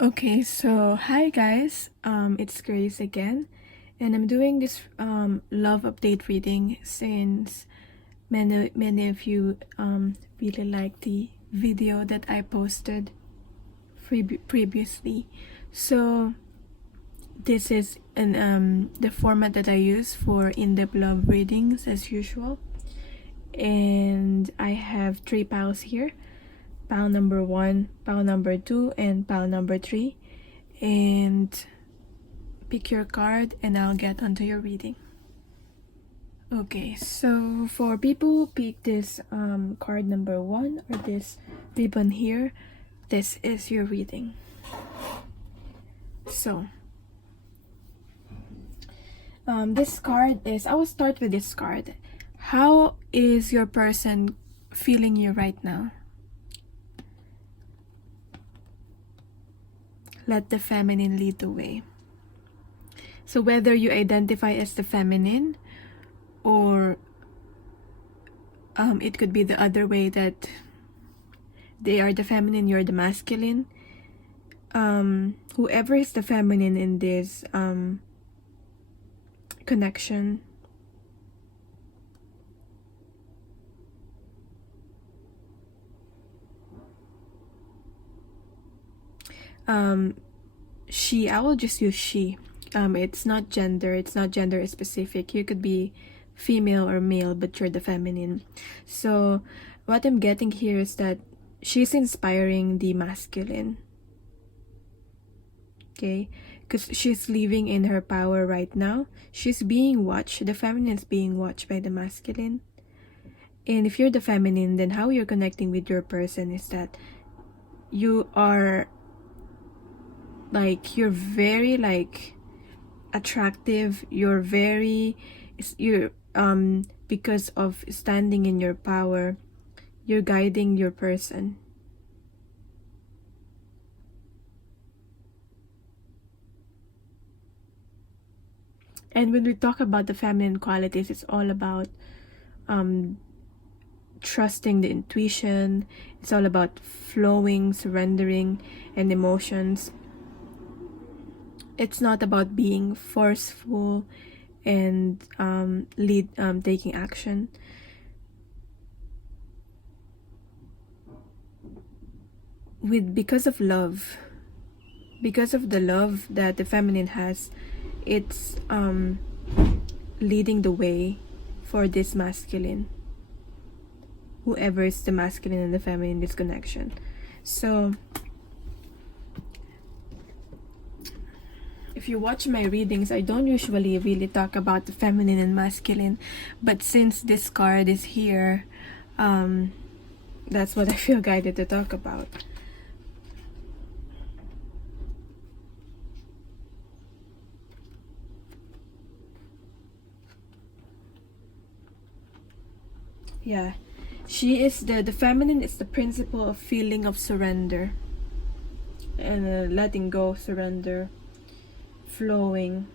Okay, so hi guys, it's Grace again, and I'm doing this love update reading since many of you really like the video that I posted previously. So this is the format that I use for in-depth love readings as usual, and I have 3 piles here: pile number 1, pile number 2, and pile number 3. And pick your card and I'll get onto your reading. Okay, so for people who pick this card number 1 or this ribbon here, this is your reading. So this card is, I will start with this card. How is your person feeling you right now? Let the feminine lead the way. So whether you identify as the feminine, or it could be the other way, that they are the feminine, you're the masculine. Whoever is the feminine in this connection, she, I will just use she. It's not gender specific. You could be female or male, but you're the feminine. So what I'm getting here is that she's inspiring the masculine, okay, because she's living in her power right now. She's being watched. The feminine is being watched by the masculine. And if you're the feminine, then how you're connecting with your person is that you are like, you're very like attractive, you're because of standing in your power, you're guiding your person. And when we talk about the feminine qualities, it's all about trusting the intuition. It's all about flowing, surrendering, and emotions. It's not about being forceful and taking action. Because of love, because of the love that the feminine has, it's leading the way for this masculine, whoever is the masculine and the feminine in this connection. So if you watch my readings, I don't usually really talk about the feminine and masculine, but since this card is here, that's what I feel guided to talk about. Yeah, she is the feminine is the principle of feeling of surrender and letting go, surrender, flowing.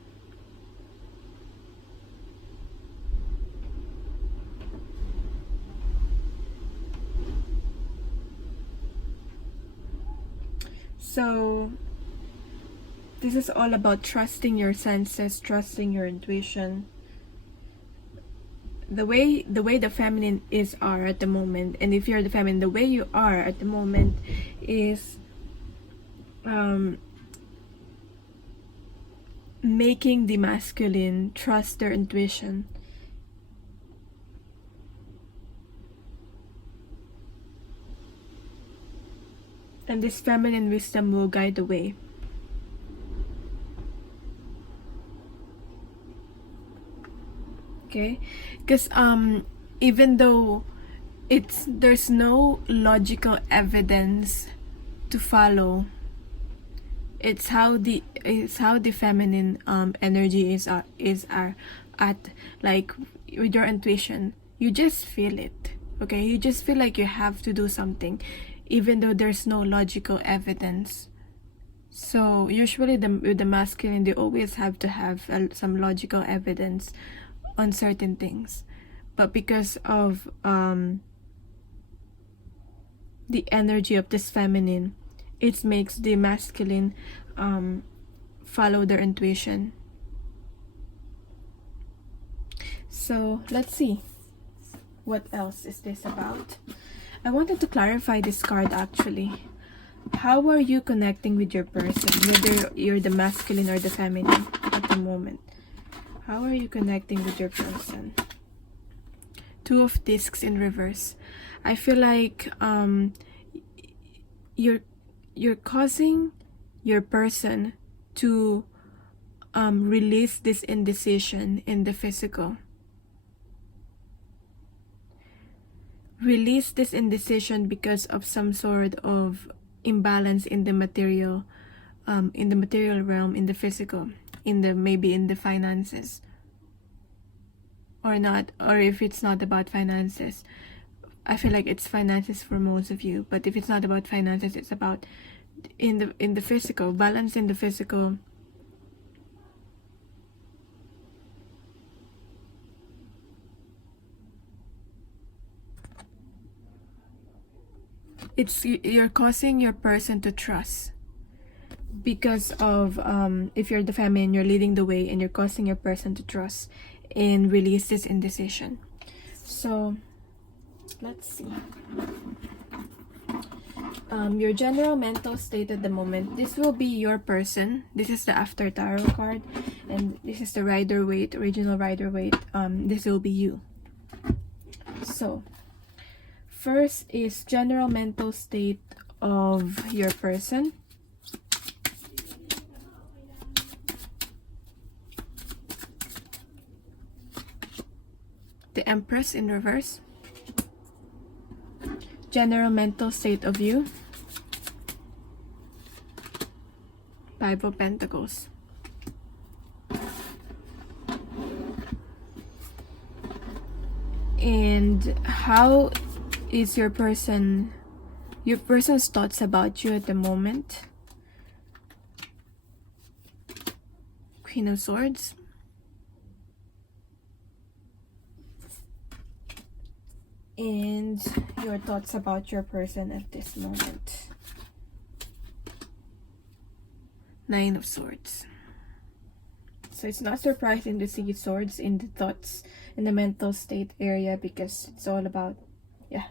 So this is all about trusting your senses, trusting your intuition. The way the feminine are at the moment, and if you're the feminine, the way you are at the moment is making the masculine trust their intuition. And this feminine wisdom will guide the way. Okay, because even though there's no logical evidence to follow, it's how the feminine energy is at, like, with your intuition. You just feel it, okay? You just feel like you have to do something even though there's no logical evidence. So usually with the masculine, they always have to have some logical evidence on certain things, but because of the energy of this feminine, it makes the masculine follow their intuition. So let's see, what else is this about? I wanted to clarify this card actually. How are you connecting with your person, whether you're the masculine or the feminine at the moment? How are you connecting with your person? Two of discs in reverse. I feel like you're causing your person to release this indecision in the physical. Release this indecision because of some sort of imbalance in the material realm, in the physical, maybe in the finances, or not, or if it's not about finances. I feel like it's finances for most of you, but if it's not about finances, it's about in the physical, balance in the physical. You're causing your person to trust because of if you're the feminine, you're leading the way and you're causing your person to trust and release this indecision. So let's see, your general mental state at the moment. This will be your person. This is the After Tarot card, and this is the Rider-Waite, original Rider-Waite. This will be you. So first is general mental state of your person. The Empress in reverse. General mental state of you. Five of Pentacles. And how is your person's thoughts about you at the moment? Queen of Swords. And your thoughts about your person at this moment. Nine of Swords. So it's not surprising to see swords in the thoughts, in the mental state area, because it's all about, yeah,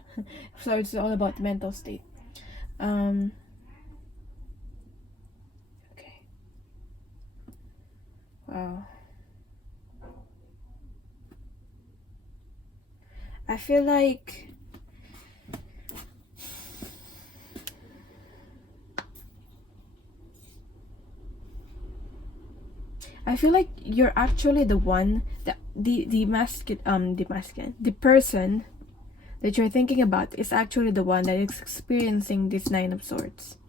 so it's all about mental state. Okay. Wow. I feel like you're actually the one, the person that you're thinking about is actually the one that is experiencing this Nine of Swords.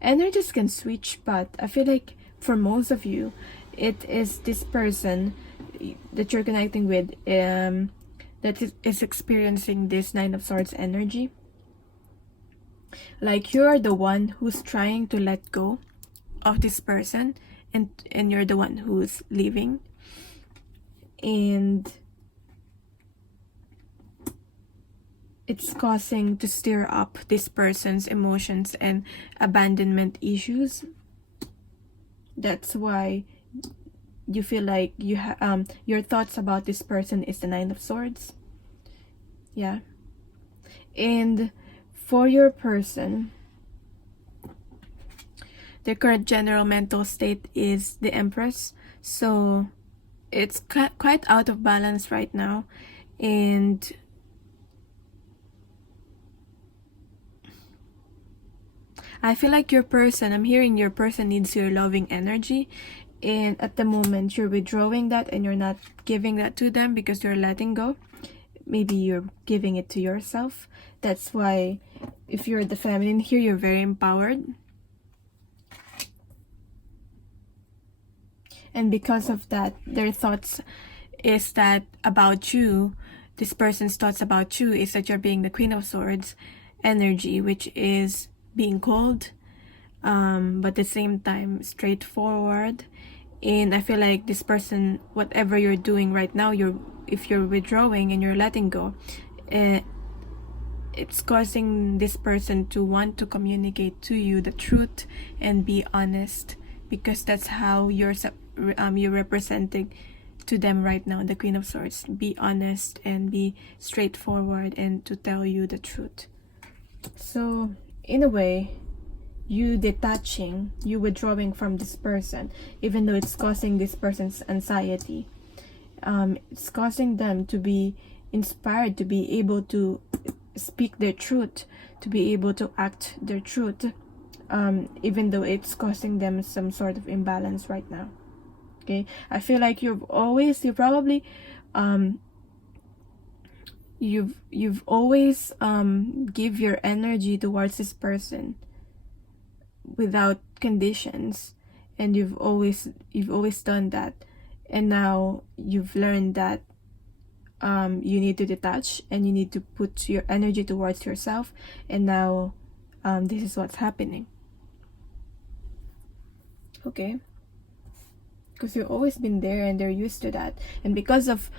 Energies can switch, but I feel like for most of you, it is this person that you're connecting with that is experiencing this Nine of Swords energy. Like you're the one who's trying to let go of this person, and you're the one who's leaving, and it's causing to stir up this person's emotions and abandonment issues. That's why you feel like you your thoughts about this person is the Nine of Swords. Yeah. And for your person, their current general mental state is the Empress. So it's quite out of balance right now. And I feel like your person, I'm hearing your person needs your loving energy. And at the moment, you're withdrawing that and you're not giving that to them because you're letting go. Maybe you're giving it to yourself. That's why if you're the feminine here, you're very empowered. And because of that, their thoughts is that about you, this person's thoughts about you is that you're being the Queen of Swords energy, which is being cold, but at the same time straightforward. And I feel like this person, whatever you're doing right now, if you're withdrawing and you're letting go, it's causing this person to want to communicate to you the truth and be honest, because that's how you're representing to them right now, the Queen of Swords. Be honest and be straightforward and to tell you the truth. So in a way, you detaching, you withdrawing from this person, even though it's causing this person's anxiety, it's causing them to be inspired, to be able to speak their truth, to be able to act their truth, even though it's causing them some sort of imbalance right now. Okay, I feel like you've always give your energy towards this person without conditions, and you've always done that, and now you've learned that you need to detach and you need to put your energy towards yourself, and now this is what's happening. Okay, because you've always been there and they're used to that, and because of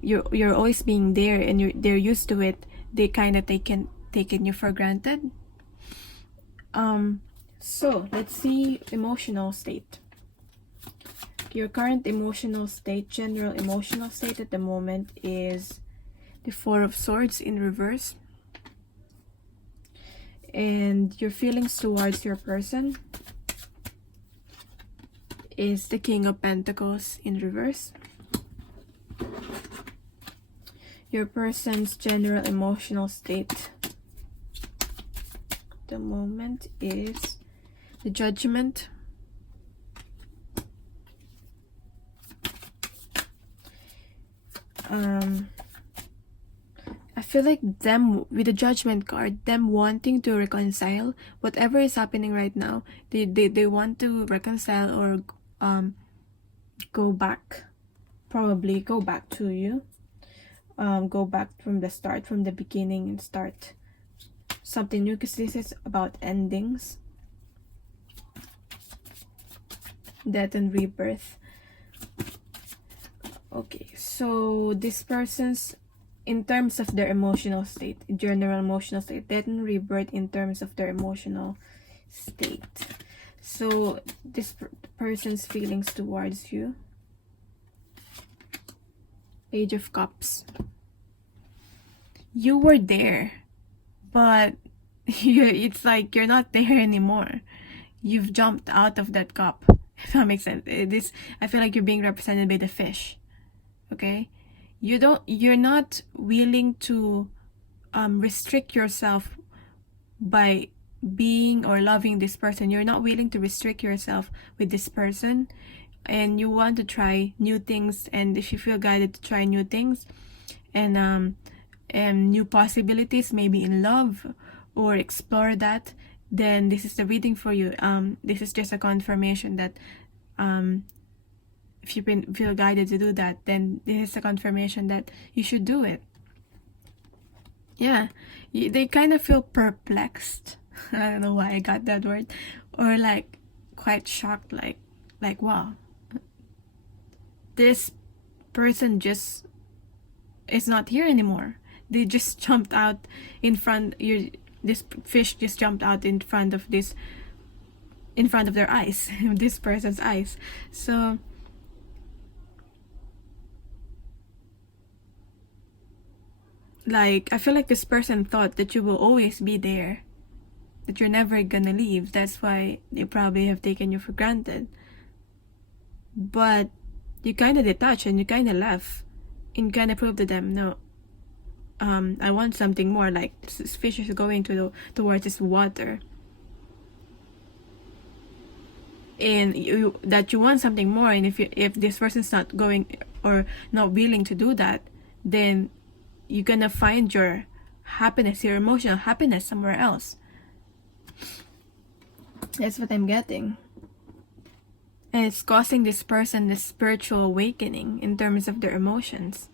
you're always being there and they're used to it, they kind of taken you for granted. So let's see emotional state. Your current emotional state, general emotional state at the moment, is the Four of Swords in reverse, and your feelings towards your person is the King of Pentacles in reverse. Your person's general emotional state at the moment is the Judgment, I feel like them, with the Judgment card, them wanting to reconcile whatever is happening right now. They want to reconcile or go back, probably go back to you, go back from the start, from the beginning, and start something new, because this is about endings, death and rebirth. Okay, so this person's, in terms of their emotional state, general emotional state, death and rebirth in terms of their emotional state. So this person's feelings towards you, Page of Cups. You were there, but it's like you're not there anymore. You've jumped out of that cup, if that makes sense. I feel like you're being represented by the fish. Okay, you're not willing to restrict yourself by being or loving this person. You're not willing to restrict yourself with this person, and you want to try new things, and if you feel guided to try new things and new possibilities, maybe in love, or explore that, then this is the reading for you. This is just a confirmation that if you feel guided to do that, then this is a confirmation that you should do it. Yeah, they kind of feel perplexed. I don't know why I got that word, or like quite shocked, like wow, this person just is not here anymore. They just jumped out in front. This fish just jumped out in front of their eyes, this person's eyes. So like, I feel like this person thought that you will always be there, that you're never gonna leave. That's why they probably have taken you for granted. But you kind of detached and you kind of left and kind of proved to them, no, I want something more. Like, this fish is going towards this water, and you want something more. And if this person's not going or not willing to do that, then you're gonna find your happiness, your emotional happiness, somewhere else. That's what I'm getting. And it's causing this person this spiritual awakening in terms of their emotions.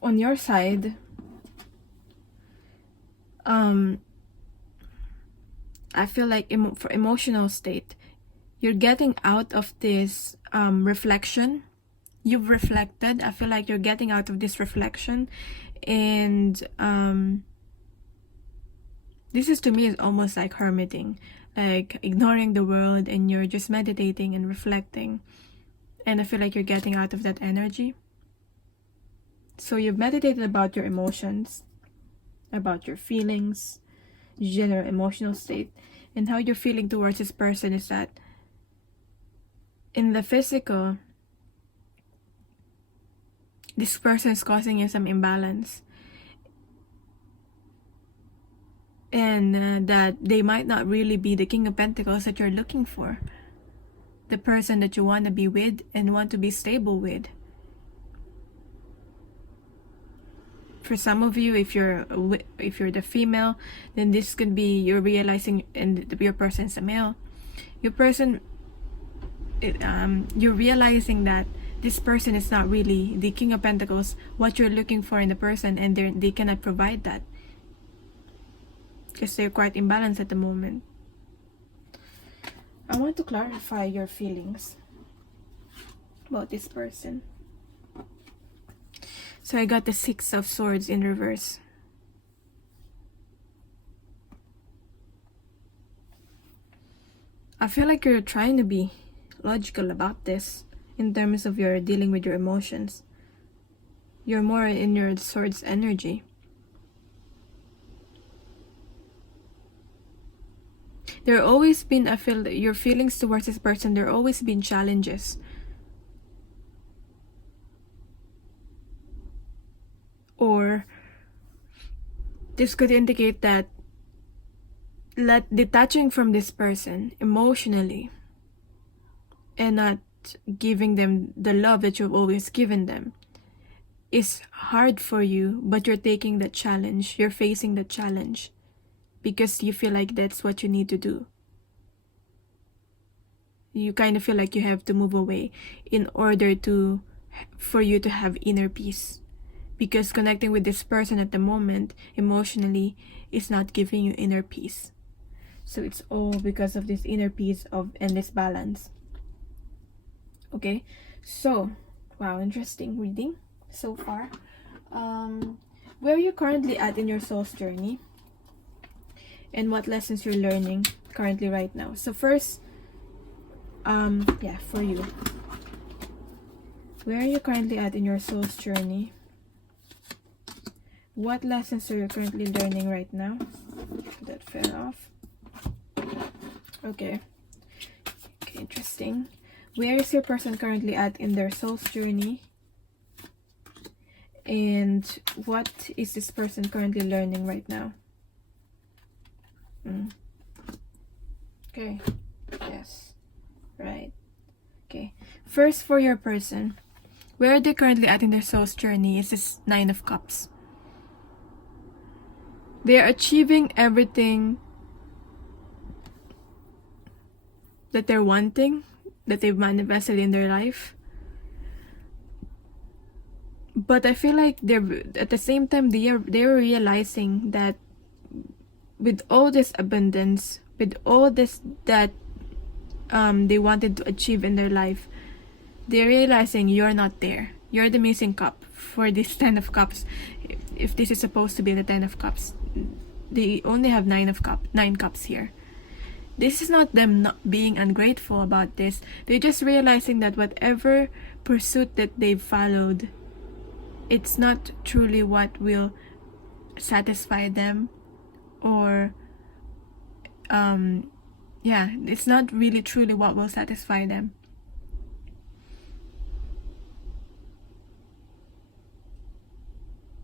On your side, I feel like for emotional state, you're getting out of this reflection you've reflected. I feel like you're getting out of this reflection, and this is, to me, is almost like hermiting, like ignoring the world, and you're just meditating and reflecting. And I feel like you're getting out of that energy. So you've meditated about your emotions, about your feelings, general emotional state, and how you're feeling towards this person is that in the physical, this person is causing you some imbalance. And that they might not really be the King of Pentacles that you're looking for. The person that you want to be with and want to be stable with. For some of you, if you're the female, then this could be you're realizing, and your person's a male. Your person, you're realizing that this person is not really the King of Pentacles, what you're looking for in the person, and they cannot provide that. Because they're quite imbalanced at the moment. I want to clarify your feelings about this person. So I got the 6 of Swords in reverse. I feel like you're trying to be logical about this in terms of your dealing with your emotions. You're more in your Swords energy. There always been, I feel that your feelings towards this person, there always been challenges. Or this could indicate that detaching from this person emotionally and not giving them the love that you've always given them is hard for you, but you're taking the challenge, you're facing the challenge. Because you feel like that's what you need to do. You kind of feel like you have to move away in order for you to have inner peace. Because connecting with this person at the moment, emotionally, is not giving you inner peace. So it's all because of this inner peace and this balance. Okay? So, wow, interesting reading so far. Where are you currently at in your soul's journey? And what lessons you're learning currently right now. So first, for you. Where are you currently at in your soul's journey? What lessons are you currently learning right now? That fell off. Okay. Okay, interesting. Where is your person currently at in their soul's journey? And what is this person currently learning right now? Okay. Yes. Right. Okay. First, for your person, where are they currently at in their soul's journey is this 9 of Cups. They are achieving everything that they're wanting, that they've manifested in their life. But I feel like they're at the same time they're realizing that with all this abundance, with all this that they wanted to achieve in their life, they're realizing you're not there. You're the missing cup for this 10 of Cups. If this is supposed to be the 10 of Cups, they only have 9 cups here. This is not them not being ungrateful about this. They're just realizing that whatever pursuit that they've followed, it's not truly what will satisfy them, or it's not really truly what will satisfy them.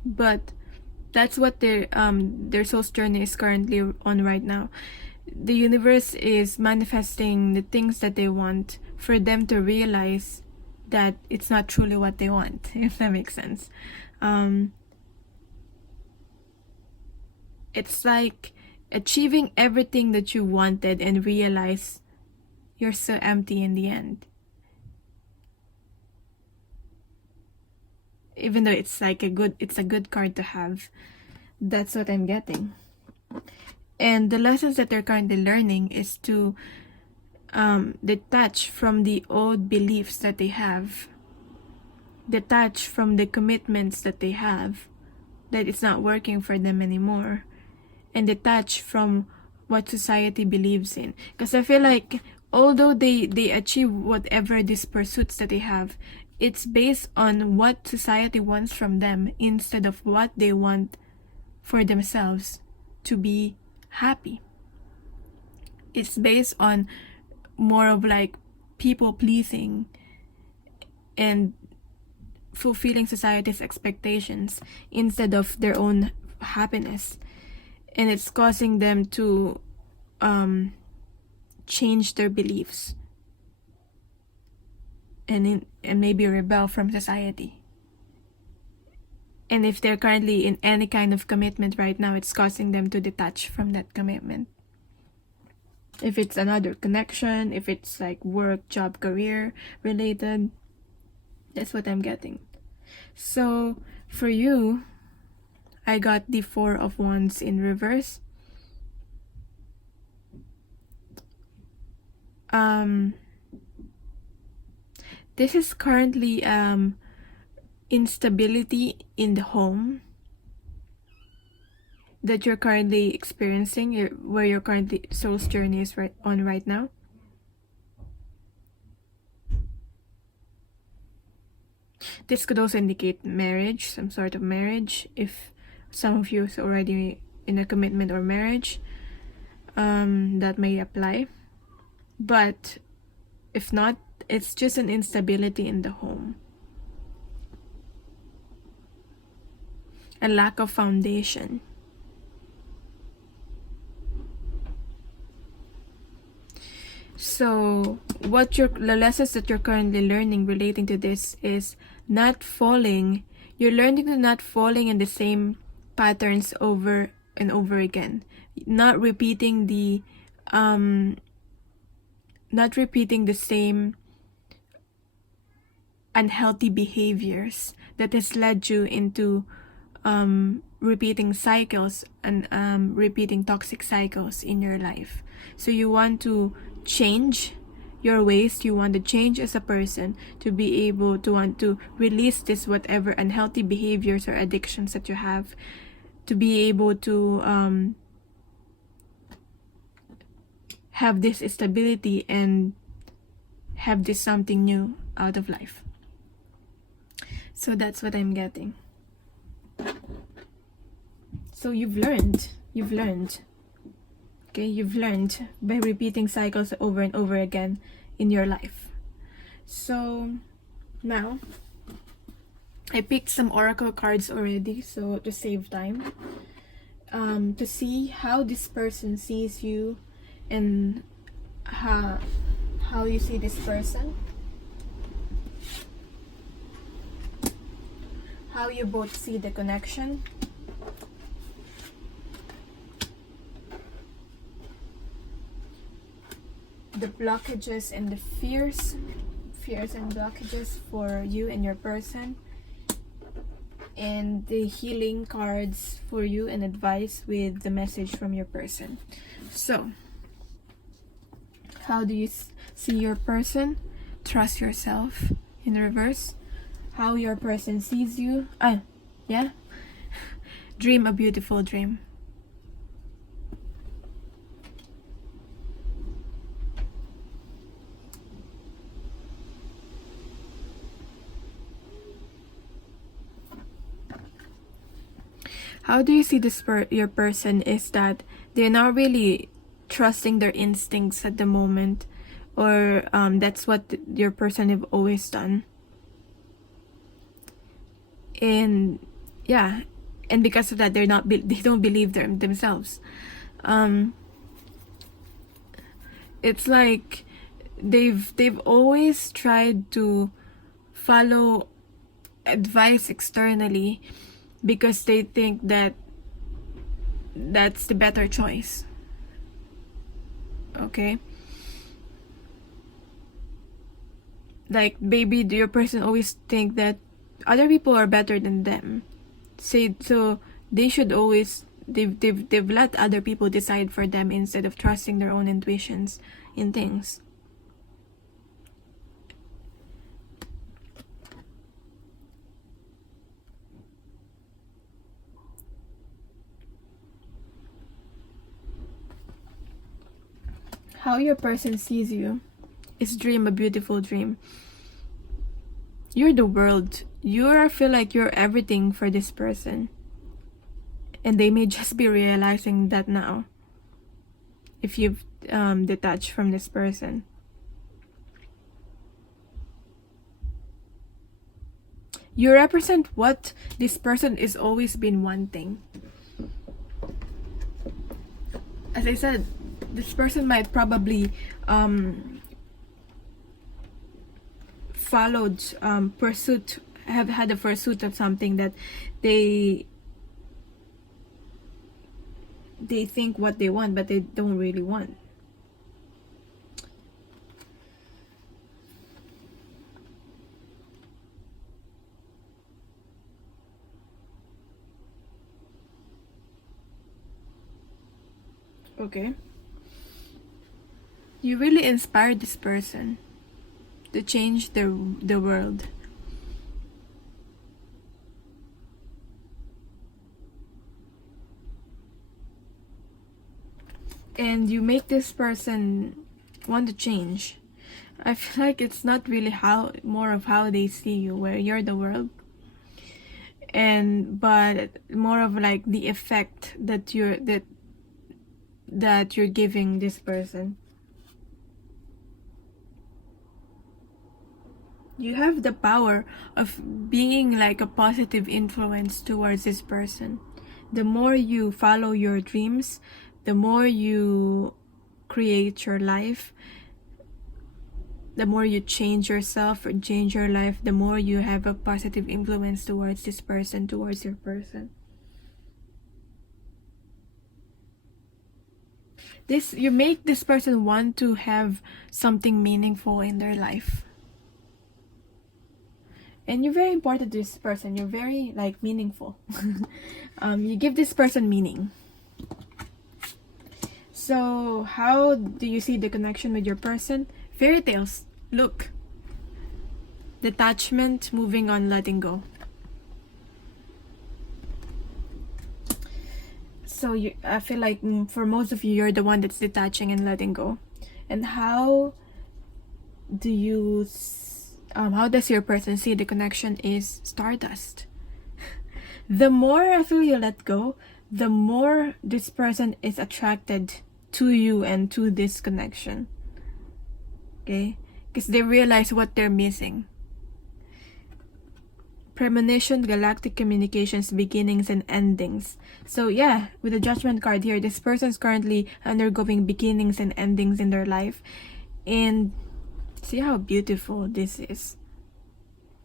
But that's what their soul's journey is currently on right now. The universe is manifesting the things that they want for them to realize that it's not truly what they want, if that makes sense. It's like achieving everything that you wanted and realize you're so empty in the end. Even though it's like a good card to have. That's what I'm getting. And the lessons that they're currently learning is to detach from the old beliefs that they have. detach from the commitments that they have, that it's not working for them anymore, and detach from what society believes in. Because I feel like although they achieve whatever these pursuits that they have, it's based on what society wants from them instead of what they want for themselves to be happy. It's based on more of like people pleasing and fulfilling society's expectations instead of their own happiness. And it's causing them to change their beliefs and maybe rebel from society. And if they're currently in any kind of commitment right now, it's causing them to detach from that commitment. If it's another connection, if it's like work, job, career related, that's what I'm getting. So for you, I got the Four of Wands in reverse. This is currently instability in the home that you're currently experiencing, where your currently soul's journey is right now. This could also indicate marriage, some sort of marriage, if some of you is already in a commitment or marriage, that may apply. But if not, it's just an instability in the home, a lack of foundation. So the lessons that you're currently learning relating to this is not falling. You're learning to not falling in the same patterns over and over again, not repeating the same unhealthy behaviors that has led you into repeating cycles and repeating toxic cycles in your life. So you want to change your ways, you want to change as a person to be able to want to release this whatever unhealthy behaviors or addictions that you have, to be able to have this stability and have this something new out of life. So that's what I'm getting. So you've learned. Okay, you've learned by repeating cycles over and over again in your life. So now I picked some oracle cards already, so to save time, to see how this person sees you and how you see this person, how you both see the connection, the blockages and the fears and blockages for you and your person, and the healing cards for you and advice with the message from your person. So how do you see your person? Trust yourself in reverse. How your person sees you. Dream a beautiful dream. How do you see this your person is that they're not really trusting their instincts at the moment, or that's what your person have always done. And because of that, they don't believe themselves. It's like they've always tried to follow advice externally because they think that that's the better choice. Okay, like maybe your person always think that other people are better than them, so they should always they've let other people decide for them instead of trusting their own intuitions in things. how your person sees you is dream a beautiful dream. You're the world. You feel like you're everything for this person. And they may just be realizing that now, if you've detached from this person. You represent what this person is always been wanting. As I said, this person might probably followed pursuit, have had a pursuit of something that they think what they want, but they don't really want. Okay. You really inspired this person to change the world. And you make this person want to change. I feel like it's not really more of how they see you, where you're the world, but more of like the effect that you're giving this person. You have the power of being like a positive influence towards this person. The more you follow your dreams, the more you create your life, the more you change yourself or change your life, the more you have a positive influence towards this person, towards your person. You make this person want to have something meaningful in their life. And you're very important to this person. You're very like meaningful. You give this person meaning. So how do you see the connection with your person? Fairy tales. Look. Detachment, moving on, letting go. So I feel like for most of you, you're the one that's detaching and letting go. And how does your person see the connection is stardust? The more I feel you let go, the more this person is attracted to you and to this connection. Okay? Because they realize what they're missing. Premonition, galactic communications, beginnings and endings. So yeah, with the judgment card here, this person's currently undergoing beginnings and endings in their life. And see how beautiful this is.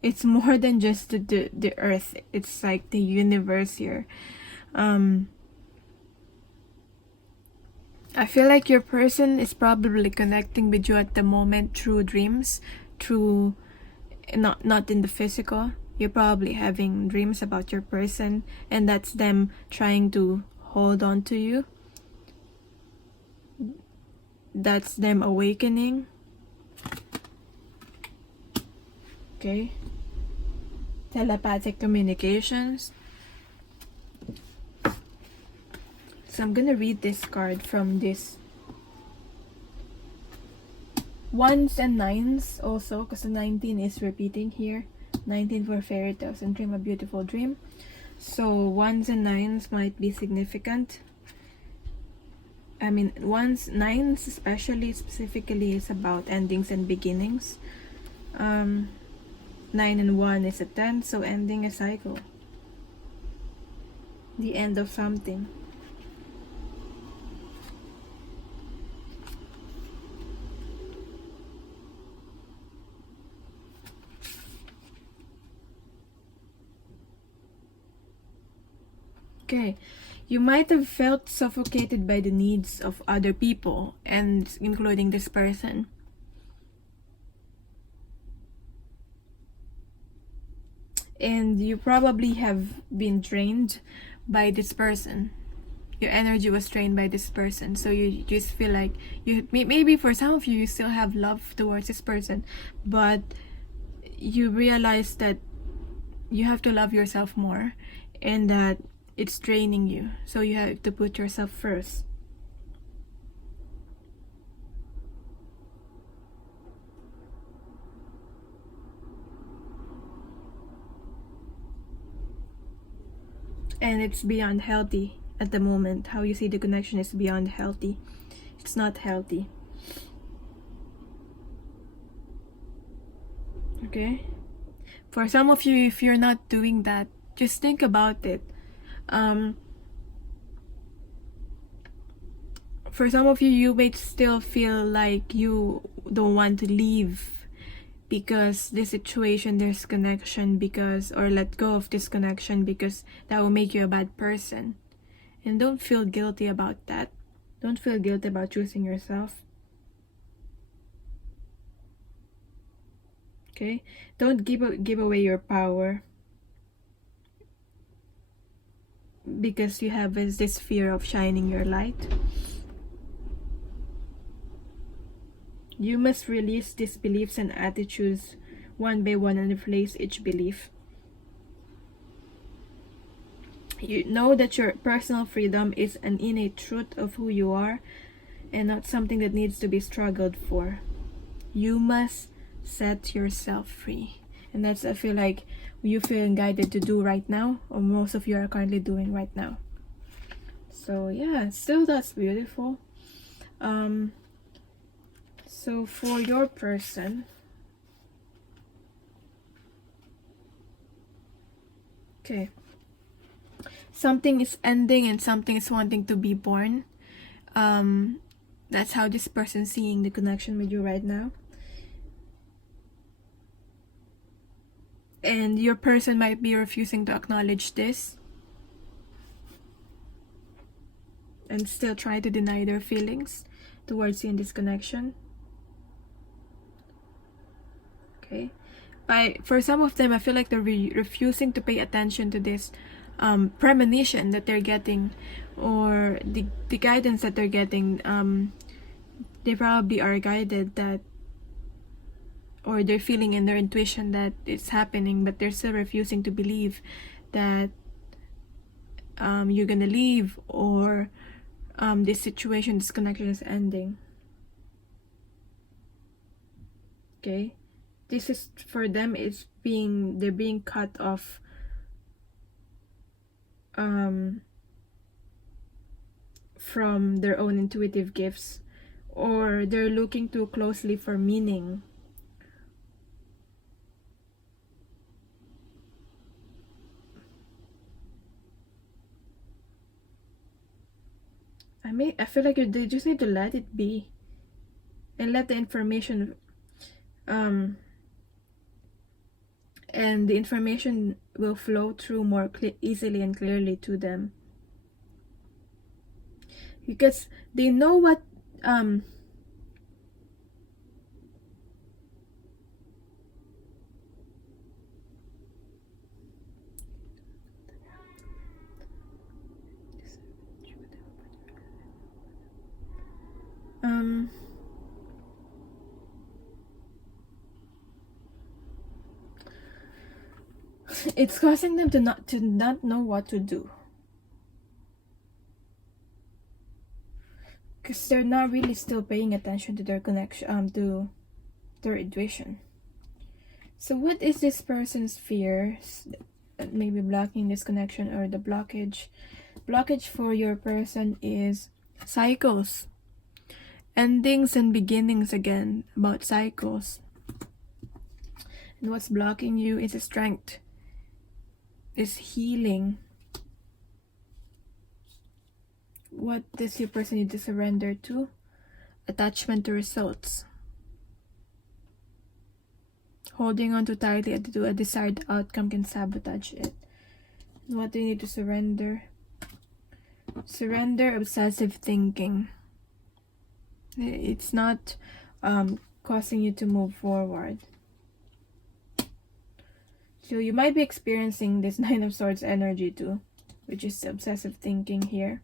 It's more than just the earth. It's like the universe here. I feel like your person is probably connecting with you at the moment through dreams, through not in the physical. You're probably having dreams about your person, and that's them trying to hold on to you. That's them awakening. Okay. Telepathic communications. So I'm gonna read this card from this ones and nines also, because the 19 is repeating here. 19 for fairy tales and dream a beautiful dream. So ones and nines might be significant. I mean, nines specifically is about endings and beginnings. 9 and 1 is a 10, so ending a cycle. The end of something. Okay, you might have felt suffocated by the needs of other people, and including this person. And you probably have been drained by this person. Your energy was drained by this person, so you just feel like maybe for some of you still have love towards this person, but you realize that you have to love yourself more, and that it's draining you, so you have to put yourself first. And it's beyond healthy at the moment. How you see the connection is beyond healthy. It's not healthy. Okay? For some of you, if you're not doing that, just think about it. For some of you, you may still feel like you don't want to leave because this situation, there's connection, because, or let go of this connection because that will make you a bad person. And don't feel guilty about that. Don't feel guilty about choosing yourself. Okay? Don't give away your power because you have this fear of shining your light. You must release these beliefs and attitudes one by one and replace each belief. You know that your personal freedom is an innate truth of who you are and not something that needs to be struggled for. You must set yourself free. And that's, I feel like, you feel guided to do right now, or most of you are currently doing right now. So yeah, still that's beautiful. So for your person, okay, something is ending and something is wanting to be born. That's how this person's seeing the connection with you right now. And your person might be refusing to acknowledge this and still try to deny their feelings towards you in this connection. Okay, for some of them, I feel like they're refusing to pay attention to this premonition that they're getting, or the guidance that they're getting. They probably are guided that, or they're feeling in their intuition that it's happening, but they're still refusing to believe that you're gonna leave, or this situation, this connection is ending. Okay, this is for them, they're being cut off from their own intuitive gifts, or they're looking too closely for meaning. I feel like they just need to let it be and let the information and the information will flow through more easily and clearly to them, because they know what it's causing them to not know what to do, because they're not really still paying attention to their connection, to their intuition. So what is this person's fears that may be blocking this connection, or the blockage for your person is cycles, endings and beginnings again, about cycles. And what's blocking you is a strength, is healing. What does your person need to surrender to? Attachment to results. Holding on too tightly to a desired outcome can sabotage it. What do you need to surrender? Surrender obsessive thinking. It's not causing you to move forward. So you might be experiencing this Nine of Swords energy too, which is obsessive thinking here.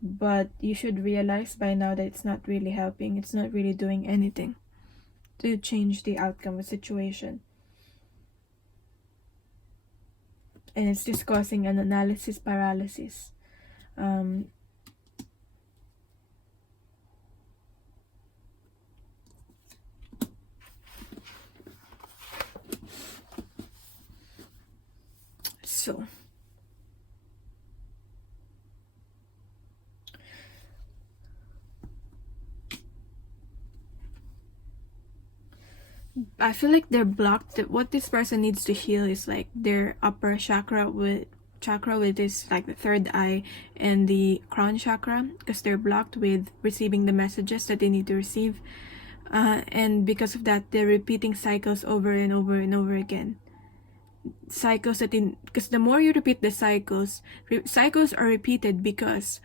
But you should realize by now that it's not really helping. It's not really doing anything to change the outcome of the situation. And it's just causing an analysis paralysis. So I feel like they're blocked. What this person needs to heal is like their upper chakra, with this like the third eye and the crown chakra, because they're blocked with receiving the messages that they need to receive, and because of that they're repeating cycles over and over and over again. Cycles that because the more you repeat the cycles are repeated because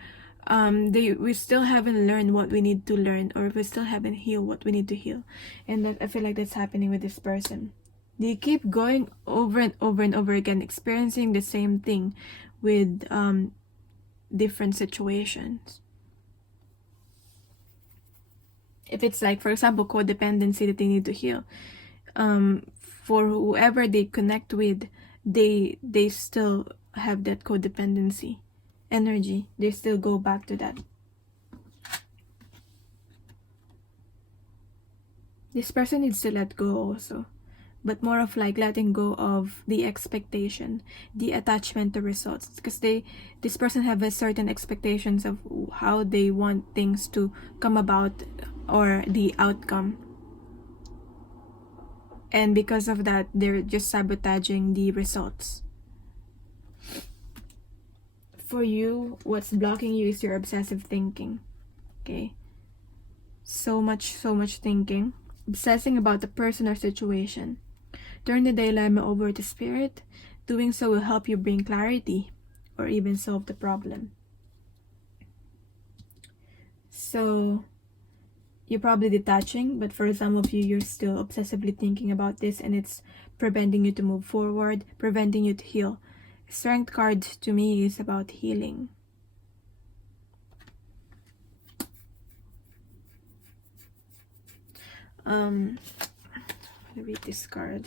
we still haven't learned what we need to learn, or we still haven't healed what we need to heal. And I feel like that's happening with this person. They keep going over and over and over again, experiencing the same thing with different situations. If it's like, for example, codependency that they need to heal, for whoever they connect with, they still have that codependency energy. They still go back to that. This person needs to let go also, but more of like letting go of the expectation, the attachment to results, because this person have a certain expectations of how they want things to come about, or the outcome, and because of that they're just sabotaging the results. For you, what's blocking you is your obsessive thinking. Okay, so much thinking, obsessing about the person or situation. Turn the dilemma over to spirit. Doing so will help you bring clarity or even solve the problem. So you're probably detaching, but for some of you, you're still obsessively thinking about this, and it's preventing you to move forward, preventing you to heal. Strength card to me is about healing. Let me read this card.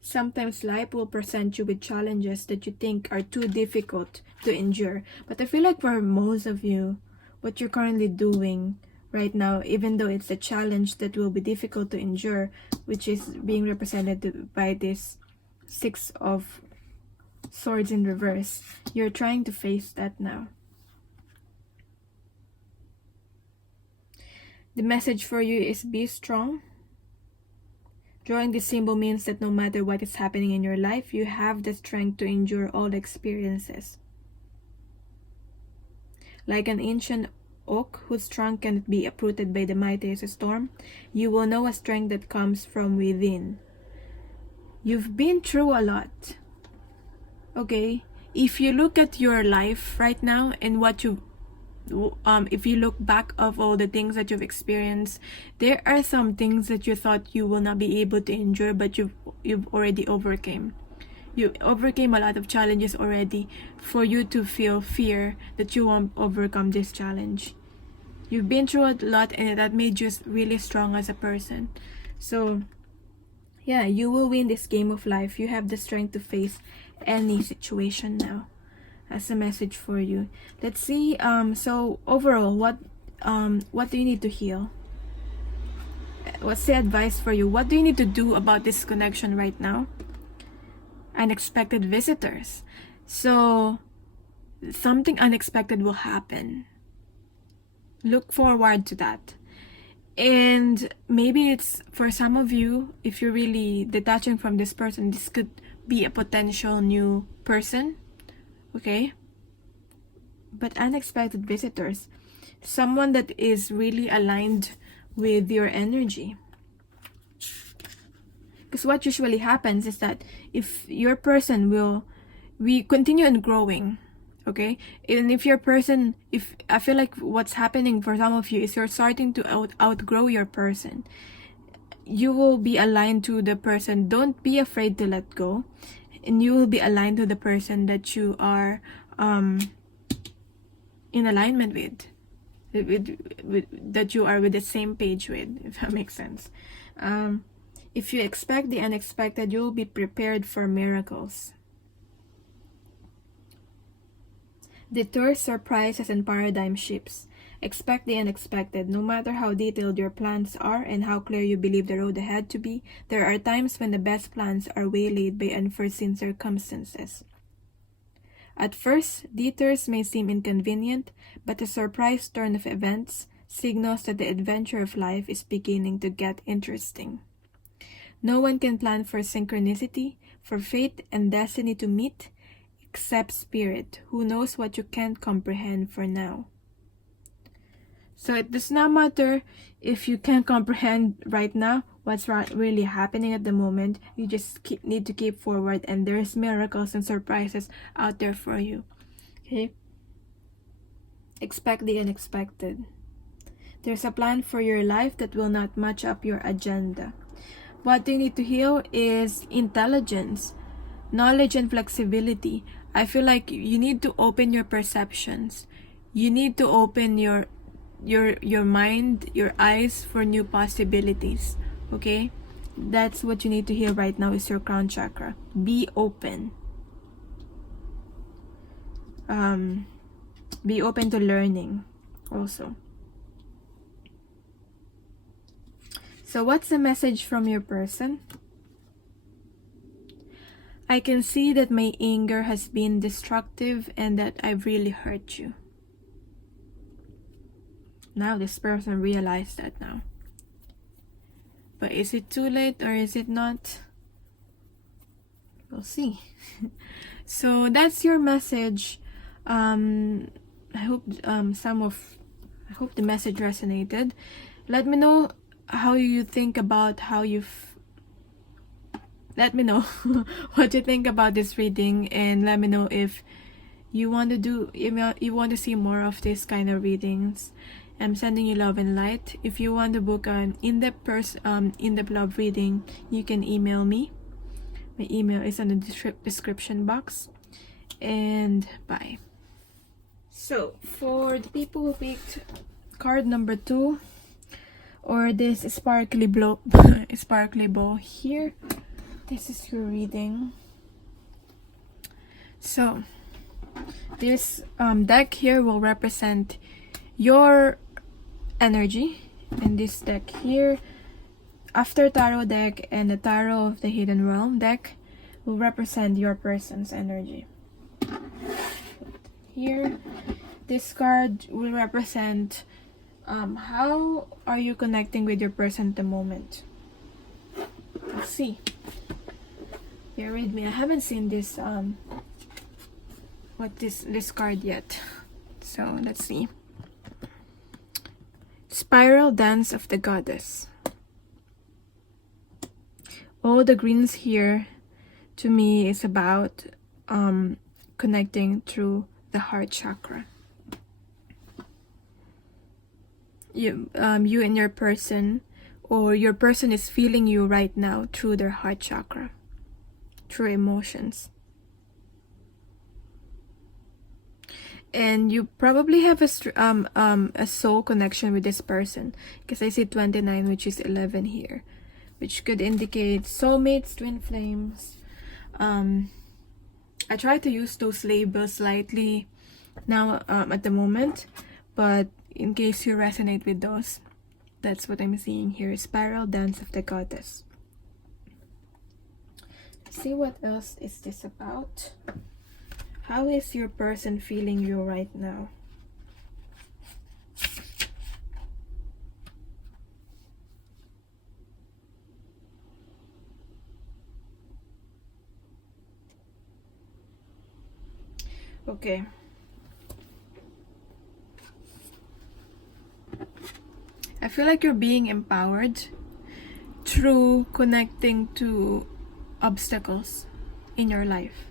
Sometimes life will present you with challenges that you think are too difficult to endure. But I feel like for most of you, what you're currently doing right now, even though it's a challenge that will be difficult to endure, which is being represented by this 6 of Swords in reverse, you're trying to face that now. The message for you is be strong. Drawing this symbol means that no matter what is happening in your life, you have the strength to endure all experiences. Like an ancient oak whose trunk cannot be uprooted by the mightiest storm, you will know a strength that comes from within. You've been through a lot. Okay? If you look at your life right now and what you've if you look back of all the things that you've experienced, there are some things that you thought you will not be able to endure, but you've already overcame. You overcame a lot of challenges already for you to feel fear that you won't overcome this challenge. You've been through a lot, and that made you really strong as a person. So yeah, you will win this game of life. You have the strength to face any situation now. As a message for you. Let's see. So overall, what do you need to heal? What's the advice for you? What do you need to do about this connection right now? Unexpected visitors. So something unexpected will happen. Look forward to that. And maybe it's for some of you, if you're really detaching from this person, this could be a potential new person. Okay, but unexpected visitors, someone that is really aligned with your energy. Because what usually happens is that if your person we continue on growing, okay, and if your person, if I feel like what's happening for some of you is you're starting to outgrow your person, you will be aligned to the person. Don't be afraid to let go. And you will be aligned to the person that you are in alignment with, that you are with the same page with, if that makes sense. If you expect the unexpected, you will be prepared for miracles. Deter surprises and paradigm shifts. Expect the unexpected. No matter how detailed your plans are and how clear you believe the road ahead to be, there are times when the best plans are waylaid by unforeseen circumstances. At first, detours may seem inconvenient, but a surprise turn of events signals that the adventure of life is beginning to get interesting. No one can plan for synchronicity, for fate and destiny to meet, except Spirit, who knows what you can't comprehend for now. So it does not matter if you can't comprehend right now what's really happening at the moment. You just need to keep forward, and there's miracles and surprises out there for you. Okay? Expect the unexpected. There's a plan for your life that will not match up your agenda. What you need to heal is intelligence, knowledge, and flexibility. I feel like you need to open your perceptions. You need to open your mind, your eyes for new possibilities. Okay? That's what you need to heal right now, is your crown chakra. Be open. Be open to learning also. So what's the message from your person? I can see that my anger has been destructive and that I've really hurt you. Now this person realized that now. But is it too late or is it not? We'll see. So that's your message. I hope I hope the message resonated. Let me know how you think about let me know what you think about this reading, and let me know if you want to see more of this kind of readings. I'm sending you love and light. If you want to book an in-depth love reading, you can email me. My email is in the description box. And bye. So for the people who picked card number 2, or this sparkly bow here, this is your reading. So this deck here will represent your energy, and this deck here, after tarot deck and the tarot of the hidden realm deck, will represent your person's energy. Here, this card will represent how are you connecting with your person at the moment. Let's see. Bear with me. I haven't seen this this card yet. So let's see. Spiral Dance of the Goddess. All the greens here to me is about connecting through the heart chakra. You and your person, or your person is feeling you right now through their heart chakra, through emotions. And you probably have a soul connection with this person, because I see 29, which is 11 here, which could indicate soulmates, twin flames. I try to use those labels lightly now at the moment, but in case you resonate with those, that's what I'm seeing here. Spiral Dance of the Goddess. Let's see what else is this about. How is your person feeling you right now? Okay. I feel like you're being empowered through connecting to obstacles in your life.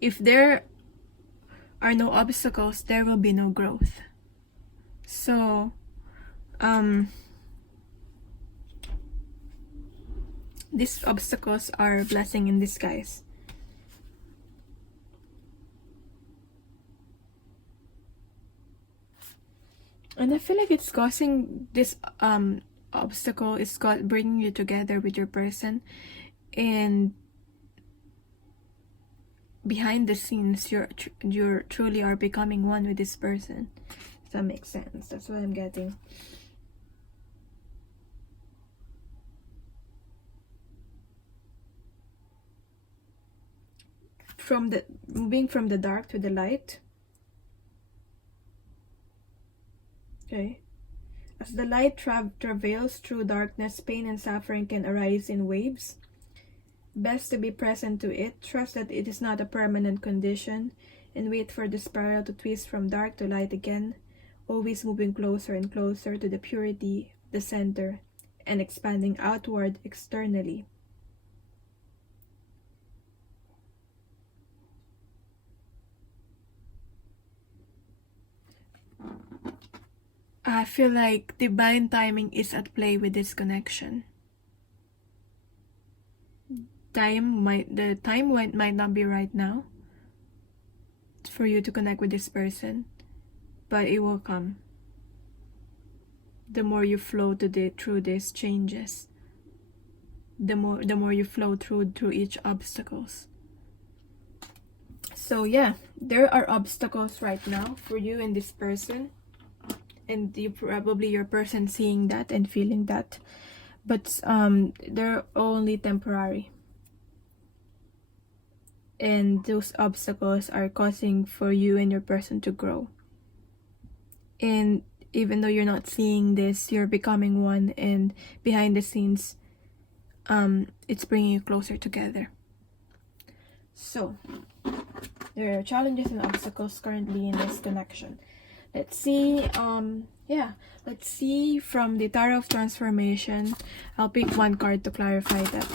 If there are no obstacles, there will be no growth. So, these obstacles are a blessing in disguise. And I feel like it's causing this obstacle is bringing you together with your person, and behind the scenes you're truly are becoming one with this person. Does that make sense? That's what I'm getting. moving from the dark to the light. Okay. As the light travails through darkness, pain and suffering can arise in waves. Best to be present to it, trust that it is not a permanent condition, and wait for the spiral to twist from dark to light again, always moving closer and closer to the purity, the center, and expanding outward externally. I feel like divine timing is at play with this connection. The time might not be right now for you to connect with this person, but it will come. The more you flow through these changes, the more you flow through each obstacles. So yeah, there are obstacles right now for you and this person, and your person seeing that and feeling that, but they're only temporary. And those obstacles are causing for you and your person to grow. And even though you're not seeing this, you're becoming one, and behind the scenes, it's bringing you closer together. So, there are challenges and obstacles currently in this connection. Let's see, let's see from the Tarot of Transformation. I'll pick one card to clarify that.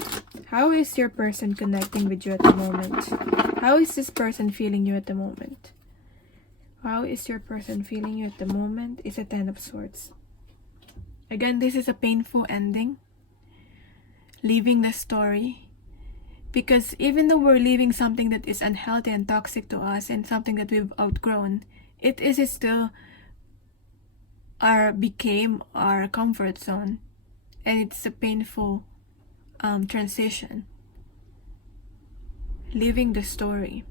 How is your person connecting with you at the moment? How is this person feeling you at the moment? How is your person feeling you at the moment? It's a Ten of Swords. Again, this is a painful ending. Leaving the story. Because even though we're leaving something that is unhealthy and toxic to us and something that we've outgrown, it is still became our comfort zone. And it's a painful transition. Leaving the story.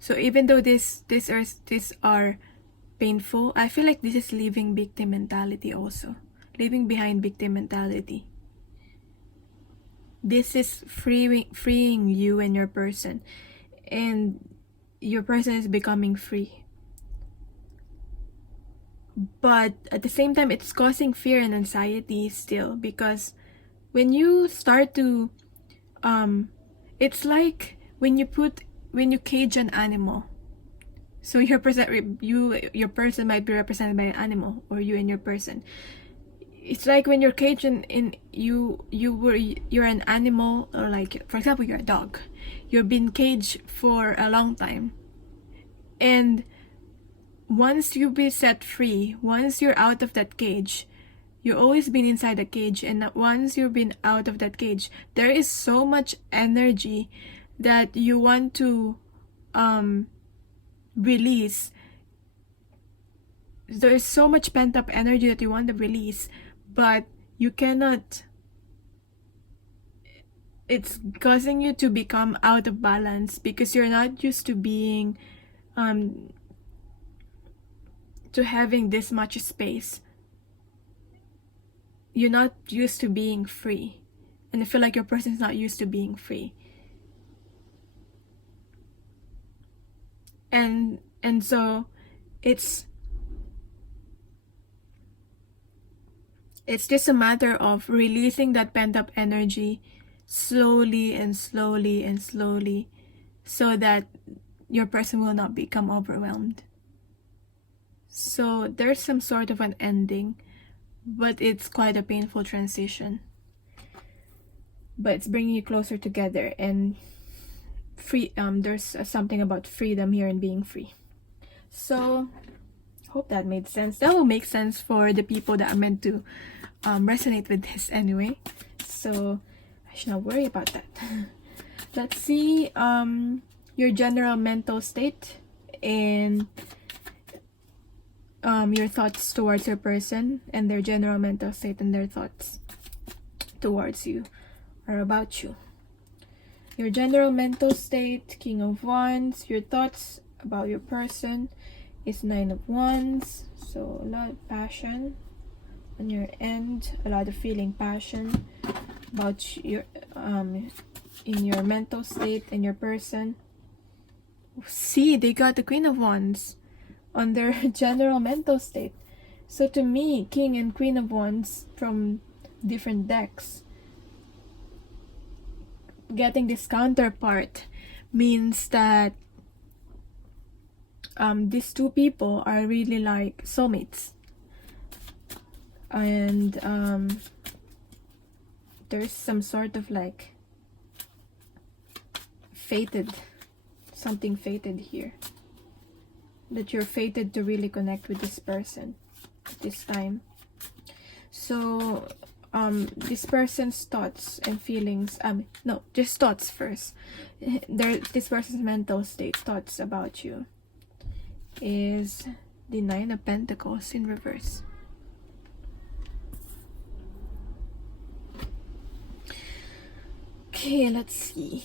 So even though these are painful, I feel like this is leaving victim mentality also. Leaving behind victim mentality. This is freeing you and your person. And your person is becoming free. But at the same time, it's causing fear and anxiety still, because when you start to it's like when you cage an animal. So your person might be represented by an animal, or you and your person. It's like when you're caged you're an animal, or like, for example, you're a dog. You've been caged for a long time, and once you be set free, once you're out of that cage, you've always been inside the cage, and once you've been out of that cage, there is so much energy that you want to release. There is so much pent up energy that you want to release, but you cannot. It's causing you to become out of balance because you're not used to being to having this much space. You're not used to being free, and I feel like your person's not used to being free. And so it's just a matter of releasing that pent up energy slowly and slowly and slowly, so that your person will not become overwhelmed. So there's some sort of an ending, but it's quite a painful transition. But it's bringing you closer together, and free. There's something about freedom here and being free. So hope that made sense. That will make sense for the people that are meant to resonate with this anyway. So I should not worry about that. Let's see your general mental state and your thoughts towards your person, and their general mental state and their thoughts towards you or about you. Your general mental state, King of Wands. Your thoughts about your person is Nine of Wands. So a lot of passion, on your end, a lot of feeling passion about your in your mental state and your person. See, they got the Queen of Wands on their general mental state. So to me, King and Queen of Wands from different decks, getting this counterpart means that these two people are really like soulmates, and there's some sort of like something fated here, that you're fated to really connect with this person this time. So this person's thoughts and feelings, no, just thoughts first. This person's mental state, thoughts about you, is the Nine of Pentacles in reverse. Okay, let's see.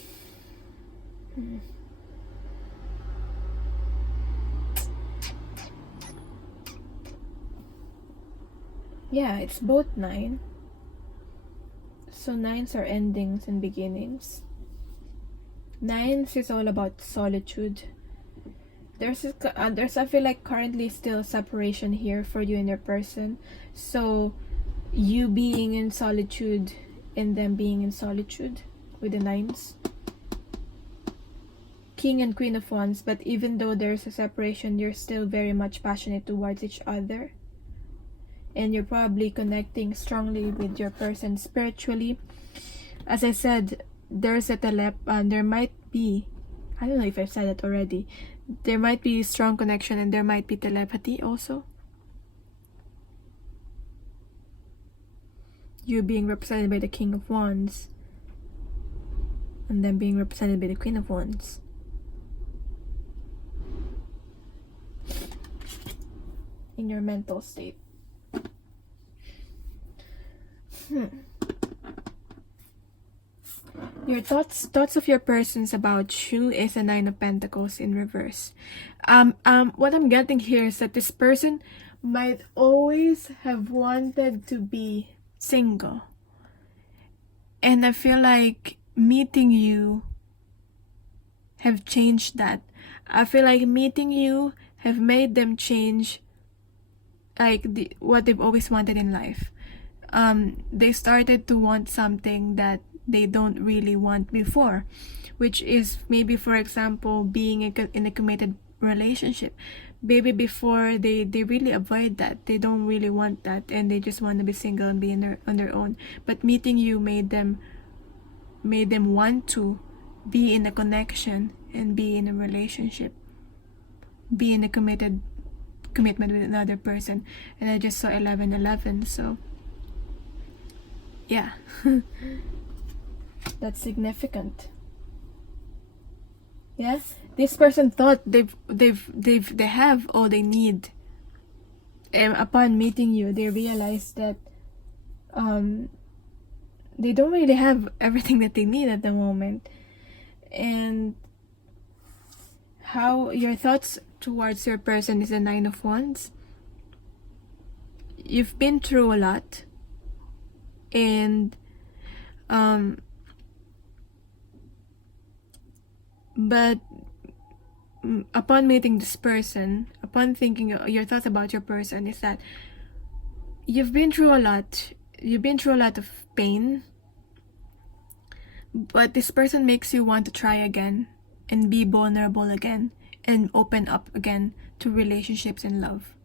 Yeah, it's both 9. So 9s are endings and beginnings. 9s is all about solitude. There's I feel like currently still separation here for you and your person. So you being in solitude and them being in solitude with the 9s. King and Queen of Wands, but even though there's a separation, you're still very much passionate towards each other. And you're probably connecting strongly with your person spiritually. As I said, there's a there might be, I don't know if I've said it already, there might be strong connection and there might be telepathy also. You being represented by the King of Wands and then being represented by the Queen of Wands. In your mental state. Your thoughts of your persons about you is a 9 of Pentacles in reverse. What I'm getting here is that this person might always have wanted to be single, and I feel like meeting you have changed that. I feel like meeting you have made them change like what they've always wanted in life. They started to want something that they don't really want before, which is maybe, for example, being in a committed relationship. Maybe before they really avoid that, they don't really want that, and they just want to be single and be on their own. But meeting you made them want to be in a connection and be in a relationship, be in a commitment with another person. And I just saw 1111, so yeah. That's significant. Yes, this person thought they have all they need, and upon meeting you, they realized that they don't really have everything that they need at the moment. And how your thoughts towards your person is a 9 of Wands. You've been through a lot, and but upon meeting this person, upon thinking your thoughts about your person is that you've been through a lot. You've been through a lot of pain, but this person makes you want to try again and be vulnerable again and open up again to relationships and love,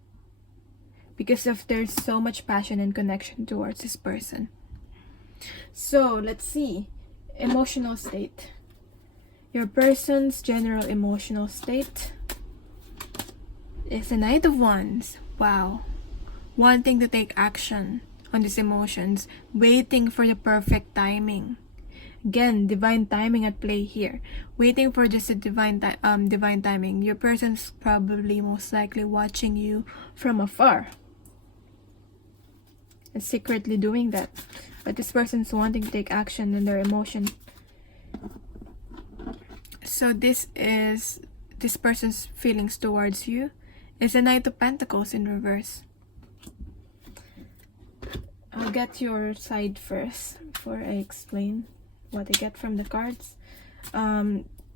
because of there's so much passion and connection towards this person. So let's see, emotional state. Your person's general emotional state is the Knight of Wands. Wow. Wanting to take action on these emotions, waiting for the perfect timing. Again, divine timing at play here. Waiting for just a divine timing. Your person's probably most likely watching you from afar and secretly doing that. But this person's wanting to take action on their emotion. So this person's feelings towards you is the Knight of Pentacles in reverse. I'll get your side first before I explain what I get from the cards.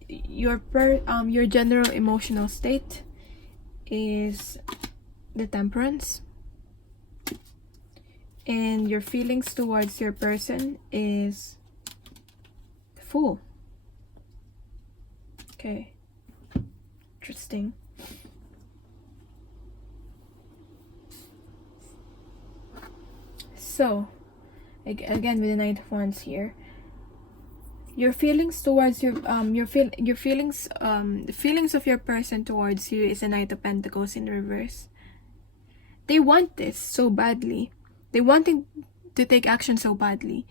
Your general emotional state is the Temperance, and your feelings towards your person is the Fool. Okay, interesting. So, again with the Knight of Wands here, your feelings towards the feelings of your person towards you is the Knight of Pentacles in reverse. They want this so badly. They wanting to take action so badly,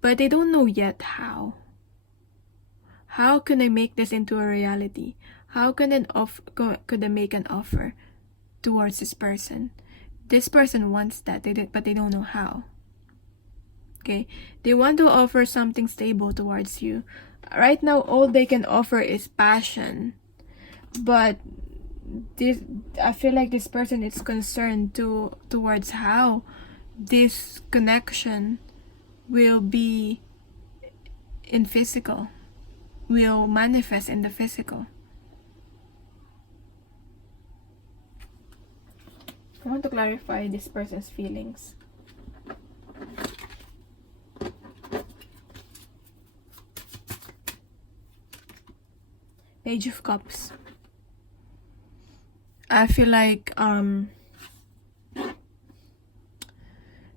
but they don't know yet how. How can I make this into a reality? How can could I make an offer towards this person? This person wants that, but they don't know how. Okay, they want to offer something stable towards you. Right now, all they can offer is passion, but I feel like this person is concerned towards how this connection will be in physical, will manifest in the physical. I want to clarify this person's feelings. Page of Cups. I feel like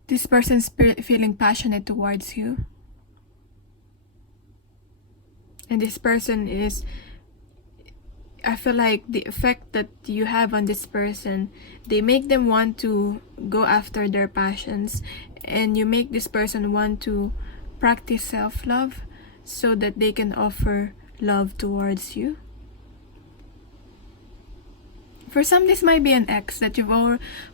this person's feeling passionate towards you, and this person is, I feel like the effect that you have on this person, they make them want to go after their passions, and you make this person want to practice self-love so that they can offer love towards you. For some, this might be an ex that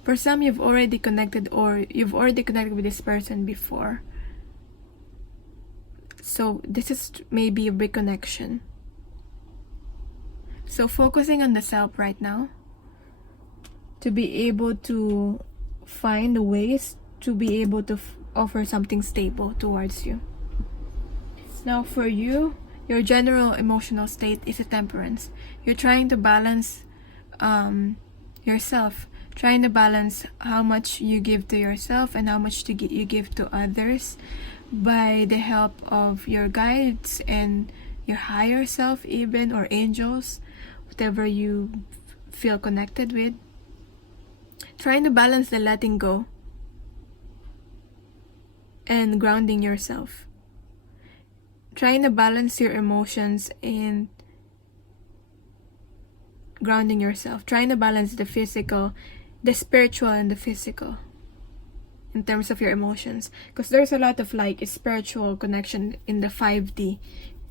for some you've already connected, or you've already connected with this person before. So this is maybe a reconnection. So focusing on the self right now, to be able to find ways to be able to offer something stable towards you. Now for you, your general emotional state is a Temperance. You're trying to balance yourself, trying to balance how much you give to yourself and how much you give to others by the help of your guides and your higher self, even, or angels, whatever you feel connected with. Trying to balance the letting go and grounding yourself. Trying to balance your emotions and grounding yourself. Trying to balance the physical, the spiritual, and the physical in terms of your emotions. Because there's a lot of like spiritual connection in the 5D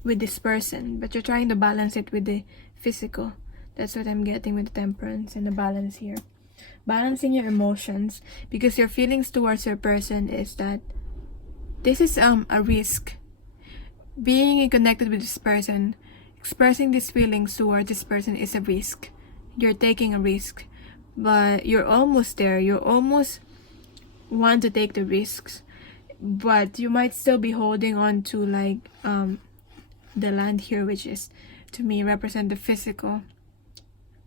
with this person, but you're trying to balance it with the physical. That's what I'm getting with the Temperance and the balance here. Balancing your emotions, because your feelings towards your person is that this is a risk. Being connected with this person, expressing these feelings towards this person is a risk. You're taking a risk, but you're almost there. You almost want to take the risks, but you might still be holding on to like the land here, which is to me represent the physical,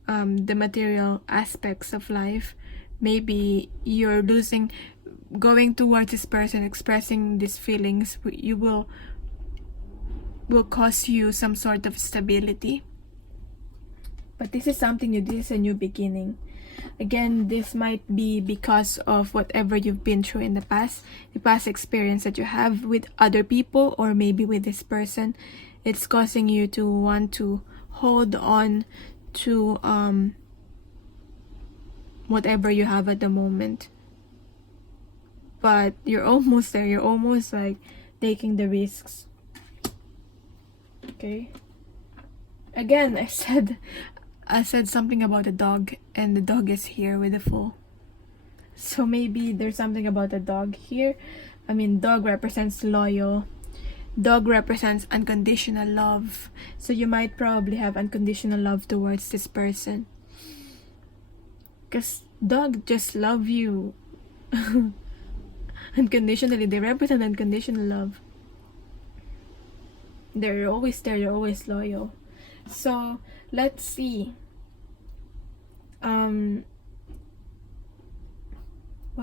the material aspects of life. Maybe you're losing, going towards this person, expressing these feelings, you will cause you some sort of stability. But this is something new. This is a new beginning. Again, this might be because of whatever you've been through in the past experience that you have with other people, or maybe with this person. It's causing you to want to hold on to whatever you have at the moment. But you're almost there. You're almost like taking the risks. Okay. Again, I said something about a dog, and the dog is here with the Fool. So maybe there's something about the dog here. I mean, dog represents loyal. Dog represents unconditional love. So you might probably have unconditional love towards this person. Because dog just love you. unconditionally. They represent unconditional love. They're always there, they're always loyal. So let's see what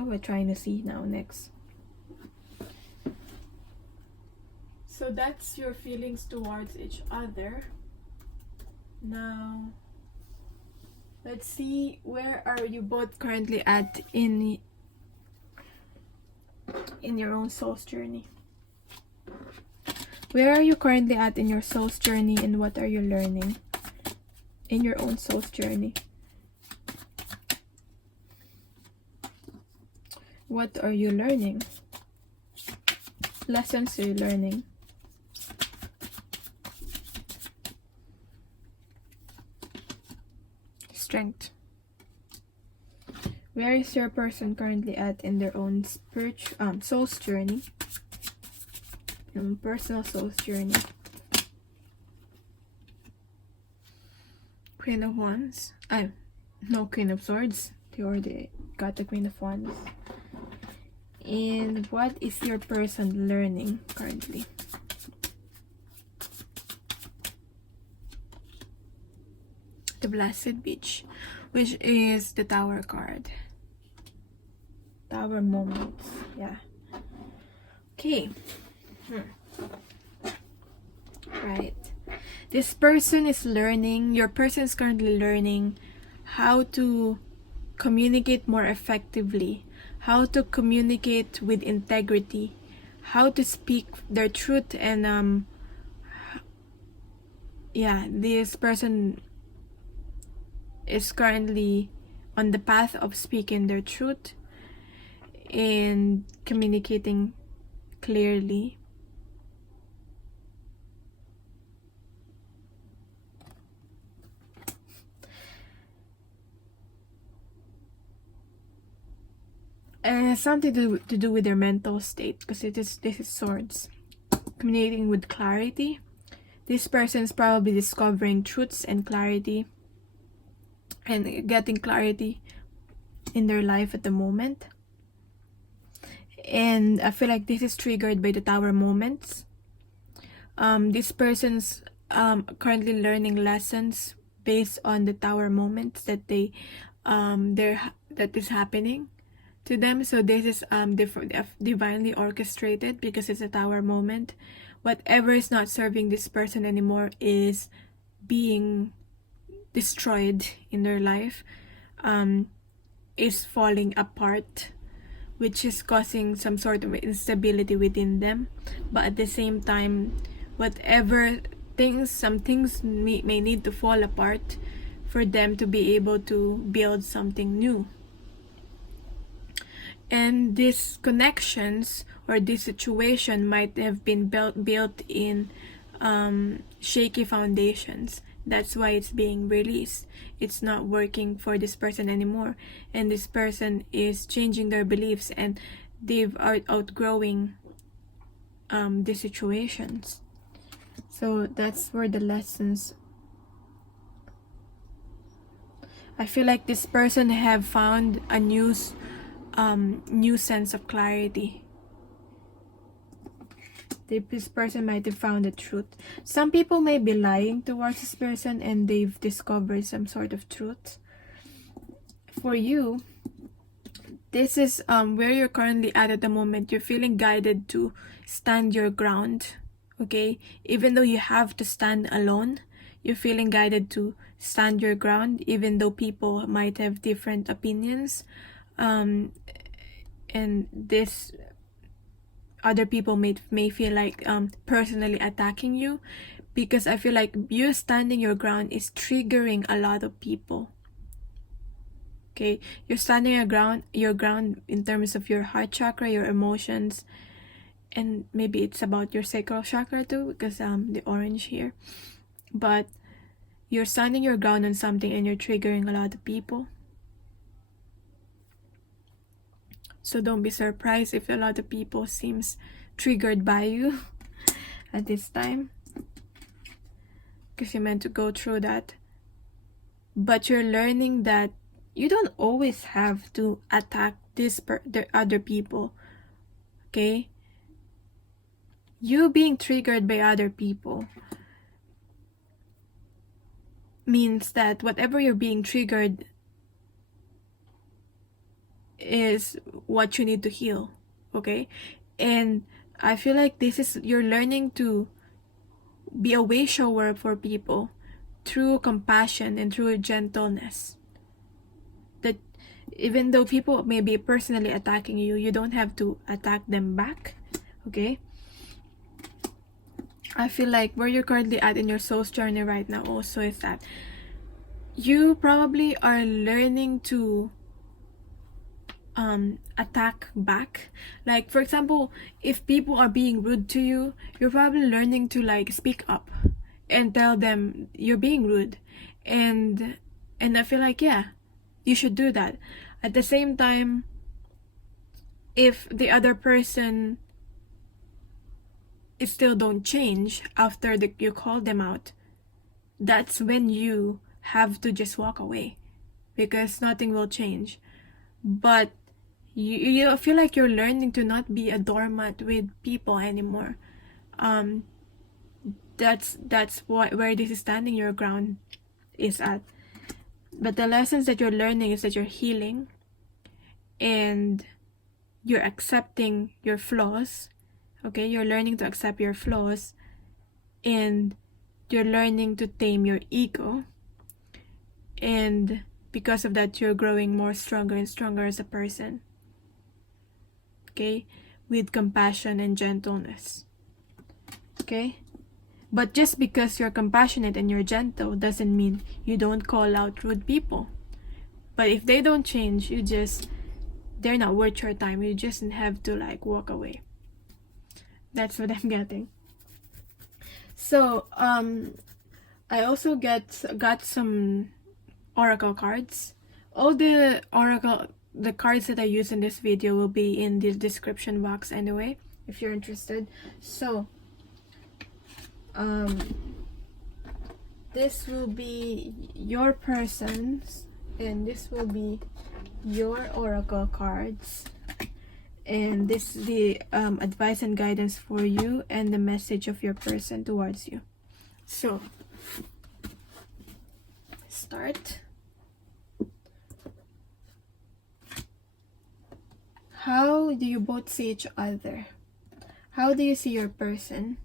we're trying to see now next. So that's your feelings towards each other. Now let's see, where are you both currently at in your own soul's journey? Where are you currently at in your soul's journey, and what are you learning in your own soul's journey? What are you learning? Lessons are you learning? Strength. Where is your person currently at in their own soul's journey? Personal soul's journey. Queen of Wands. No, Queen of Swords. They already got the Queen of Wands. And what is your person learning currently? The Blessed Beach, which is the Tower card. Tower moments. Yeah. Okay. Right. This person is learning, your person is currently learning how to communicate more effectively, how to communicate with integrity, how to speak their truth, and this person is currently on the path of speaking their truth and communicating clearly. And it has something to do with their mental state, because this is swords. Communicating with clarity. This person is probably discovering truths and clarity, and getting clarity in their life at the moment. And I feel like this is triggered by the Tower moments. This person's currently learning lessons based on the Tower moments that that is happening to them. So this is divinely orchestrated, because it's a Tower moment. Whatever is not serving this person anymore is being destroyed in their life, is falling apart, which is causing some sort of instability within them. But at the same time, some things may need to fall apart for them to be able to build something new. And these connections or this situation might have been built in shaky foundations. That's why it's being released. It's not working for this person anymore, and this person is changing their beliefs, and they've outgrowing the situations. So that's where the lessons. I feel like this person have found a new sense of clarity. This person might have found the truth. Some people may be lying towards this person, and they've discovered some sort of truth. For you, this is where you're currently at the moment. You're feeling guided to stand your ground, okay? Even though you have to stand alone, you're feeling guided to stand your ground, even though people might have different opinions. And this other people may feel like personally attacking you, because I feel like you standing your ground is triggering a lot of people. Okay, you're standing your ground in terms of your heart chakra, your emotions, and maybe it's about your sacral chakra too, because the orange here. But you're standing your ground on something, and you're triggering a lot of people. So don't be surprised if a lot of people seems triggered by you at this time, because you're meant to go through that. But you're learning that you don't always have to attack the other people Okay? You being triggered by other people means that whatever you're being triggered is what you need to heal. Okay? And I feel like this is, you're learning to be a way shower for people through compassion and through gentleness. That even though people may be personally attacking you, you don't have to attack them back. Okay? I feel like where you're currently at in your soul's journey right now also is that you probably are learning to attack back. Like, for example, if people are being rude to you, you're probably learning to like speak up and tell them you're being rude. And I feel like, yeah, you should do that. At the same time, if the other person still don't change after you call them out, that's when you have to just walk away, because nothing will change. But you feel like you're learning to not be a doormat with people anymore. That's where this is standing your ground is at. But the lessons that you're learning is that you're healing and you're accepting your flaws. Okay, you're learning to accept your flaws, and you're learning to tame your ego. And because of that, you're growing more stronger and stronger as a person. Okay, with compassion and gentleness. Okay, but just because you're compassionate and you're gentle doesn't mean you don't call out rude people. But if they don't change, they're not worth your time. You just have to like walk away. That's what I'm getting. So I also got some oracle cards. All the cards that I use in this video will be in the description box anyway, if you're interested. So this will be your person's, and this will be your oracle cards, and this is the advice and guidance for you and the message of your person towards you. So start. How do you both see each other? How do you see your person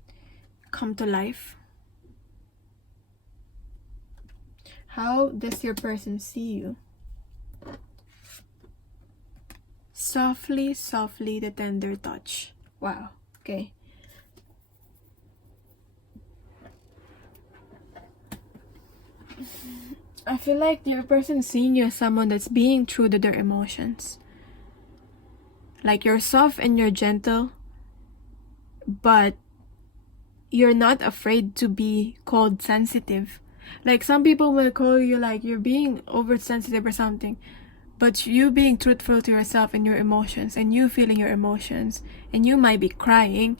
come to life? How does your person see you? Softly, softly, the tender touch. Wow. Okay. I feel like your person seeing you as someone that's being true to their emotions. Like, you're soft and you're gentle, but you're not afraid to be called sensitive. Like, some people will call you like you're being oversensitive or something, but you being truthful to yourself and your emotions, and you feeling your emotions, and you might be crying,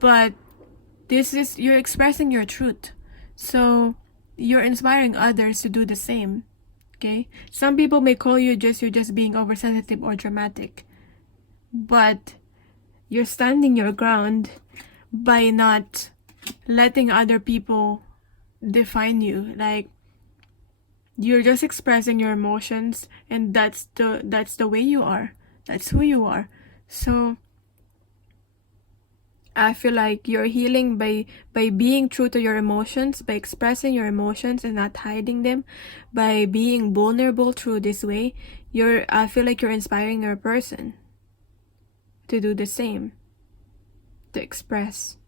but you're expressing your truth. So you're inspiring others to do the same. Okay? Some people may call you you're just being oversensitive or dramatic, but you're standing your ground by not letting other people define you. Like, you're just expressing your emotions, and that's the way you are. That's who you are. So I feel like you're healing by being true to your emotions, by expressing your emotions and not hiding them, by being vulnerable through this way. I feel like you're inspiring your person to do the same, to express.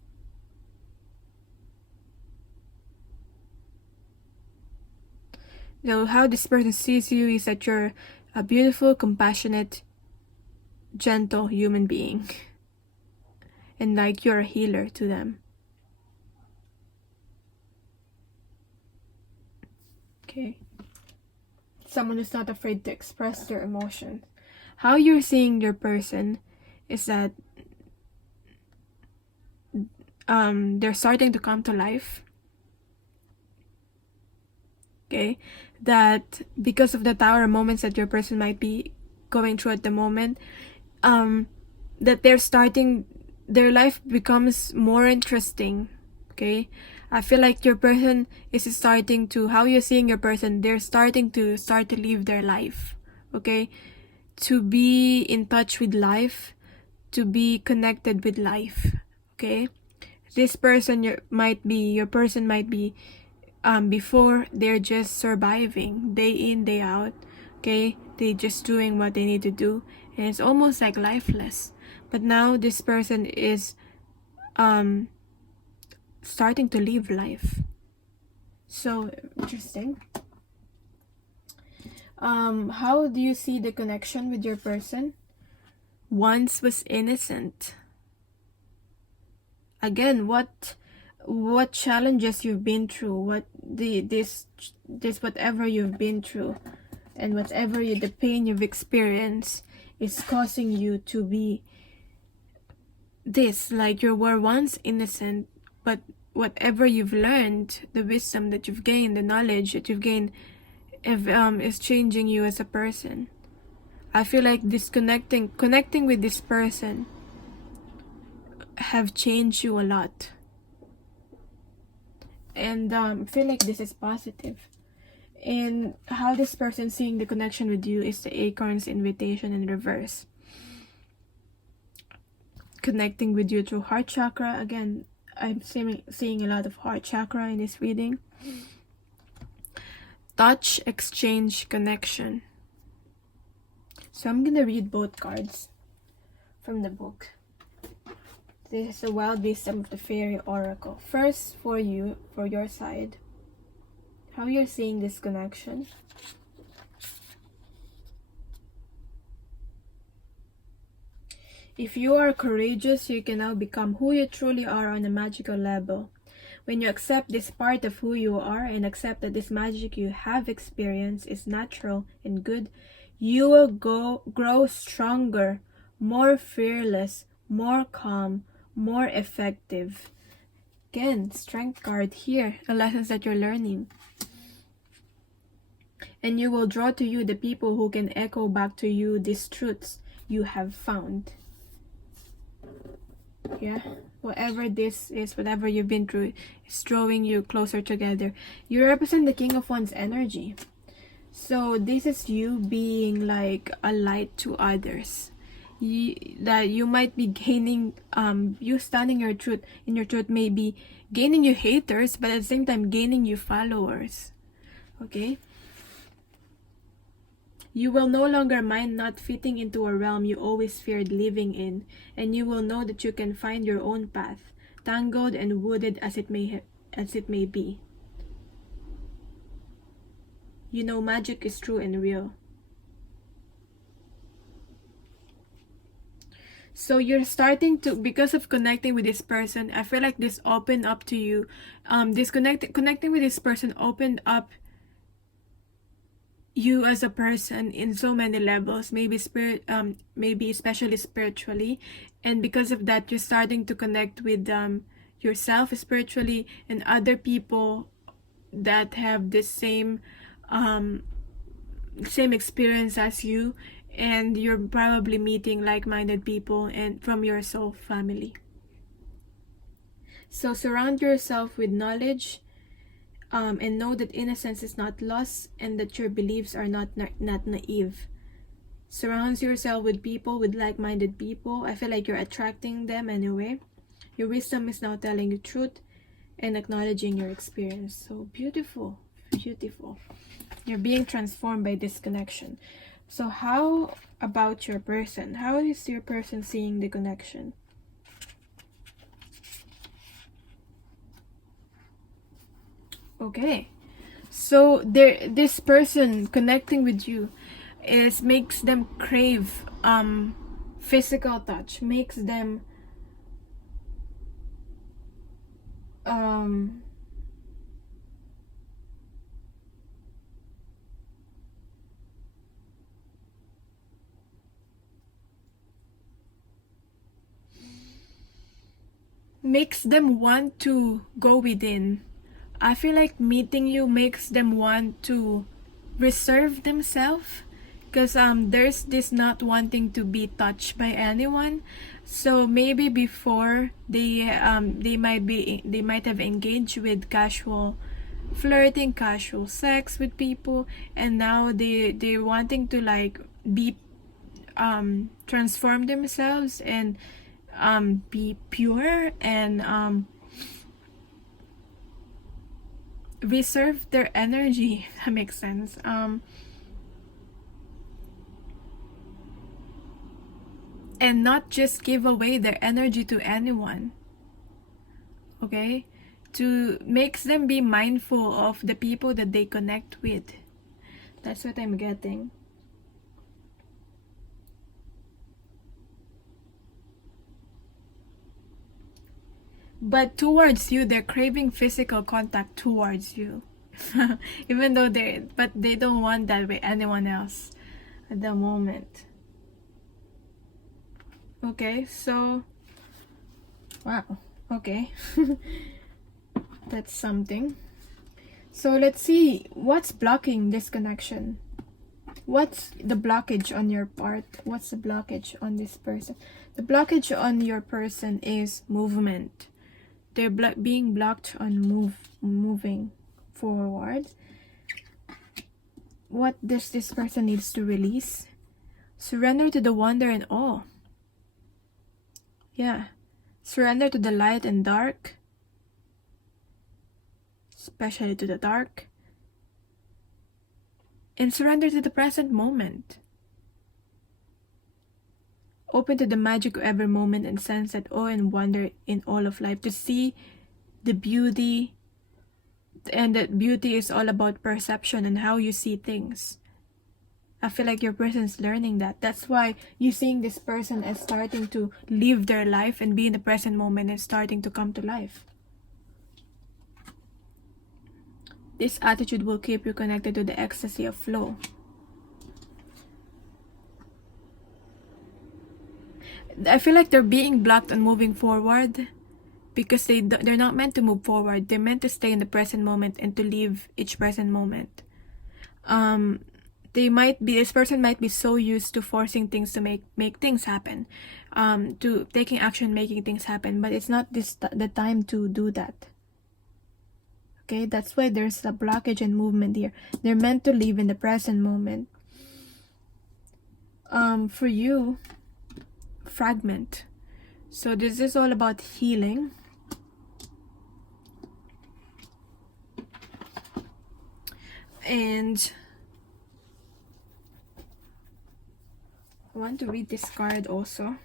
So how this person sees you is that you're a beautiful, compassionate, gentle human being. And like, you're a healer to them. Okay. Someone who's not afraid to express their emotions. How you're seeing your person is that they're starting to come to life. Okay, that because of the tower moments that your person might be going through at the moment, that their life becomes more interesting. Okay, I feel like your person is starting to, how you're seeing your person, they're starting to live their life. Okay, to be in touch with life, to be connected with life. Okay, this person your person might be, before they're just surviving day in day out. Okay, they just doing what they need to do, and it's almost like lifeless. But now this person is starting to live life. So interesting. How do you see the connection with your person? Once was innocent. Again, what challenges you've been through, what this whatever you've been through, and whatever the pain you've experienced is causing you to be this, like you were once innocent, but whatever you've learned, the wisdom that you've gained, the knowledge that you've gained, is changing you as a person. I feel like connecting with this person have changed you a lot. And I feel like this is positive. And how this person seeing the connection with you is the acorn's invitation in reverse. Connecting with you through heart chakra. Again, I'm seeing a lot of heart chakra in this reading. Touch, exchange, connection. So I'm gonna read both cards from the book. This is the wild wisdom of the fairy oracle. First, for you, for your side, how you're seeing this connection. If you are courageous, you can now become who you truly are on a magical level. When you accept this part of who you are and accept that this magic you have experienced is natural and good, you will grow stronger, more fearless, more calm, more effective. Again, strength card here, the lessons that you're learning. And you will draw to you the people who can echo back to you these truths you have found. Yeah, whatever this is, whatever you've been through, is drawing you closer together. You represent the King of Wands energy. So this is you being like a light to others. That you might be gaining, you standing in your truth may be gaining you haters, but at the same time gaining you followers. Okay? You will no longer mind not fitting into a realm you always feared living in, and you will know that you can find your own path, tangled and wooded as it may be. You know magic is true and real. So you're starting to, because of connecting with this person, I feel like this opened up to you. Connecting with this person opened up you as a person in so many levels, maybe especially spiritually, and because of that you're starting to connect with yourself spiritually and other people that have the same experience as you, and you're probably meeting like-minded people and from your soul family. So surround yourself with knowledge, and know that innocence is not lost and that your beliefs are not naive. Surround yourself with people, with like-minded people. I feel like you're attracting them anyway. Your wisdom is now telling you truth and acknowledging your experience. So beautiful, beautiful. You're being transformed by this connection. So how about your person? How is your person seeing the connection? Okay, so this person connecting with you makes them crave physical touch, makes them want to go within. I feel like meeting you makes them want to reserve themselves, because there's this not wanting to be touched by anyone. So maybe before they might have engaged with casual flirting, casual sex with people, and now they're wanting to like be transform themselves and be pure and reserve their energy. If that makes sense. And not just give away their energy to anyone. Okay? To makes them be mindful of the people that they connect with. That's what I'm getting. But towards you, they're craving physical contact towards you. Even though they don't want that with anyone else at the moment. Okay, so wow, okay. That's something. So let's see what's blocking this connection. What's the blockage on your part? What's the blockage on this person? The blockage on your person is movement. They're being blocked on moving forward. What does this person needs to release? Surrender to the wonder and awe. Yeah. Surrender to the light and dark. Especially to the dark. And surrender to the present moment. Open to the magic of every moment and sense that awe and wonder in all of life. To see the beauty. And that beauty is all about perception and how you see things. I feel like your person's learning that. That's why you're seeing this person as starting to live their life and be in the present moment and starting to come to life. This attitude will keep you connected to the ecstasy of flow. I feel like they're being blocked on moving forward because they're not meant to move forward. They're meant to stay in the present moment and to live each present moment. This person might be so used to forcing things to make things happen, to taking action, making things happen, but it's not the time to do that. Okay, that's why there's a blockage and movement here. They're meant to live in the present moment. For you, fragment. So this is all about healing. And I want to read this card also.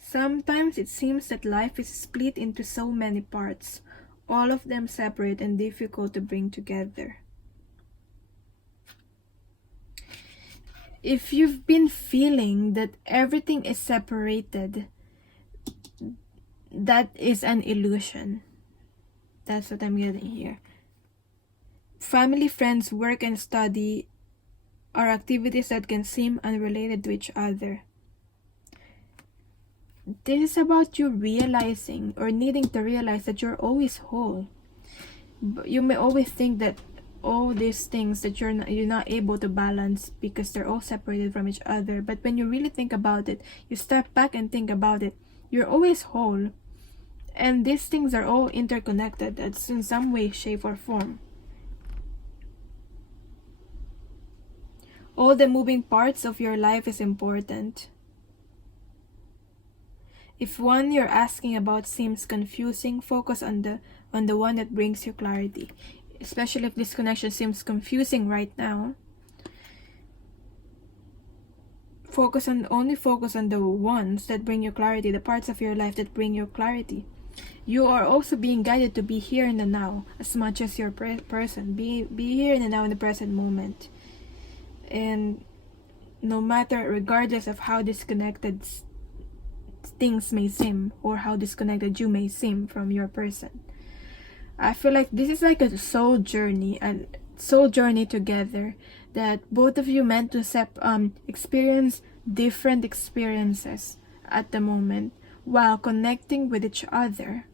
Sometimes it seems that life is split into so many parts, all of them separate and difficult to bring together. If you've been feeling that everything is separated, that is an illusion. That's what I'm getting here. Family, friends, work, and study are activities that can seem unrelated to each other. This is about you realizing or needing to realize that you're always whole. You may always think that all these things that you're not able to balance because they're all separated from each other. But when you really think about it, you step back and think about it, you're always whole. And these things are all interconnected in some way, shape, or form. All the moving parts of your life is important. If one you're asking about seems confusing, focus on the one that brings you clarity. Especially if this connection seems confusing right now. Only focus on the ones that bring you clarity, the parts of your life that bring you clarity. You are also being guided to be here in the now as much as your person. Be here in the now in the present moment. And no matter, regardless of how disconnected things may seem or how disconnected you may seem from your person, I feel like this is like a soul journey together, that both of you meant to experience different experiences at the moment while connecting with each other.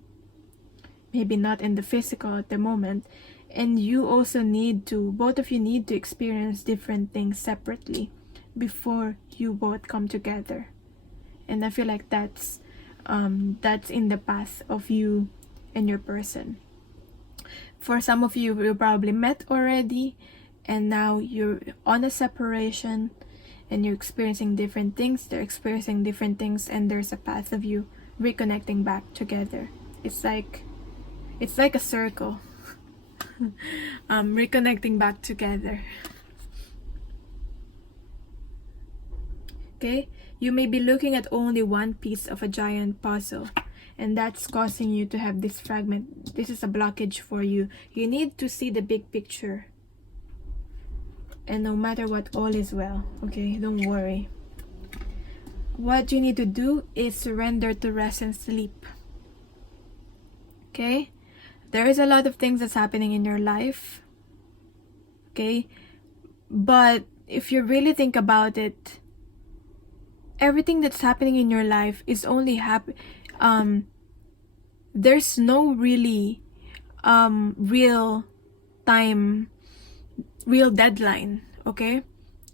Maybe not in the physical at the moment, And you also need to, both of you need to experience different things separately before you both come together. And I feel like that's in the path of you and your person. For some of you, you probably met already, and now you're on a separation, and you're experiencing different things, they're experiencing different things, and there's a path of you reconnecting back together. It's like a circle. Reconnecting back together. Okay, you may be looking at only one piece of a giant puzzle, and that's causing you to have this fragment. This is a blockage for you. You need to see the big picture. And no matter what, all is well. Okay, don't worry. What you need to do is surrender to rest and sleep. Okay, there is a lot of things that's happening in your life. Okay, but if you really think about it, everything that's happening in your life is only there's no really real deadline, okay?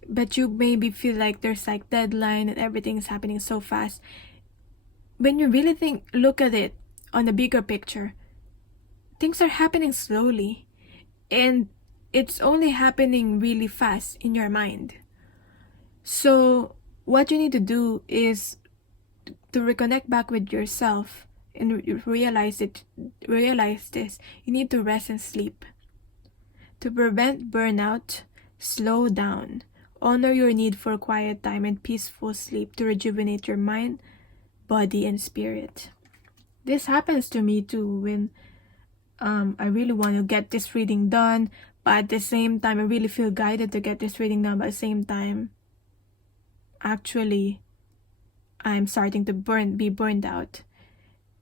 But you maybe feel like there's like deadline and everything's happening so fast. When you really look at it on the bigger picture, things are happening slowly, and it's only happening really fast in your mind. So what you need to do is to reconnect back with yourself and realize this. You need to rest and sleep. To prevent burnout, slow down. Honor your need for quiet time and peaceful sleep to rejuvenate your mind, body, and spirit. This happens to me too when I really want to get this reading done, but at the same time I really feel guided to get this reading done, but at the same time actually I'm starting to be burned out,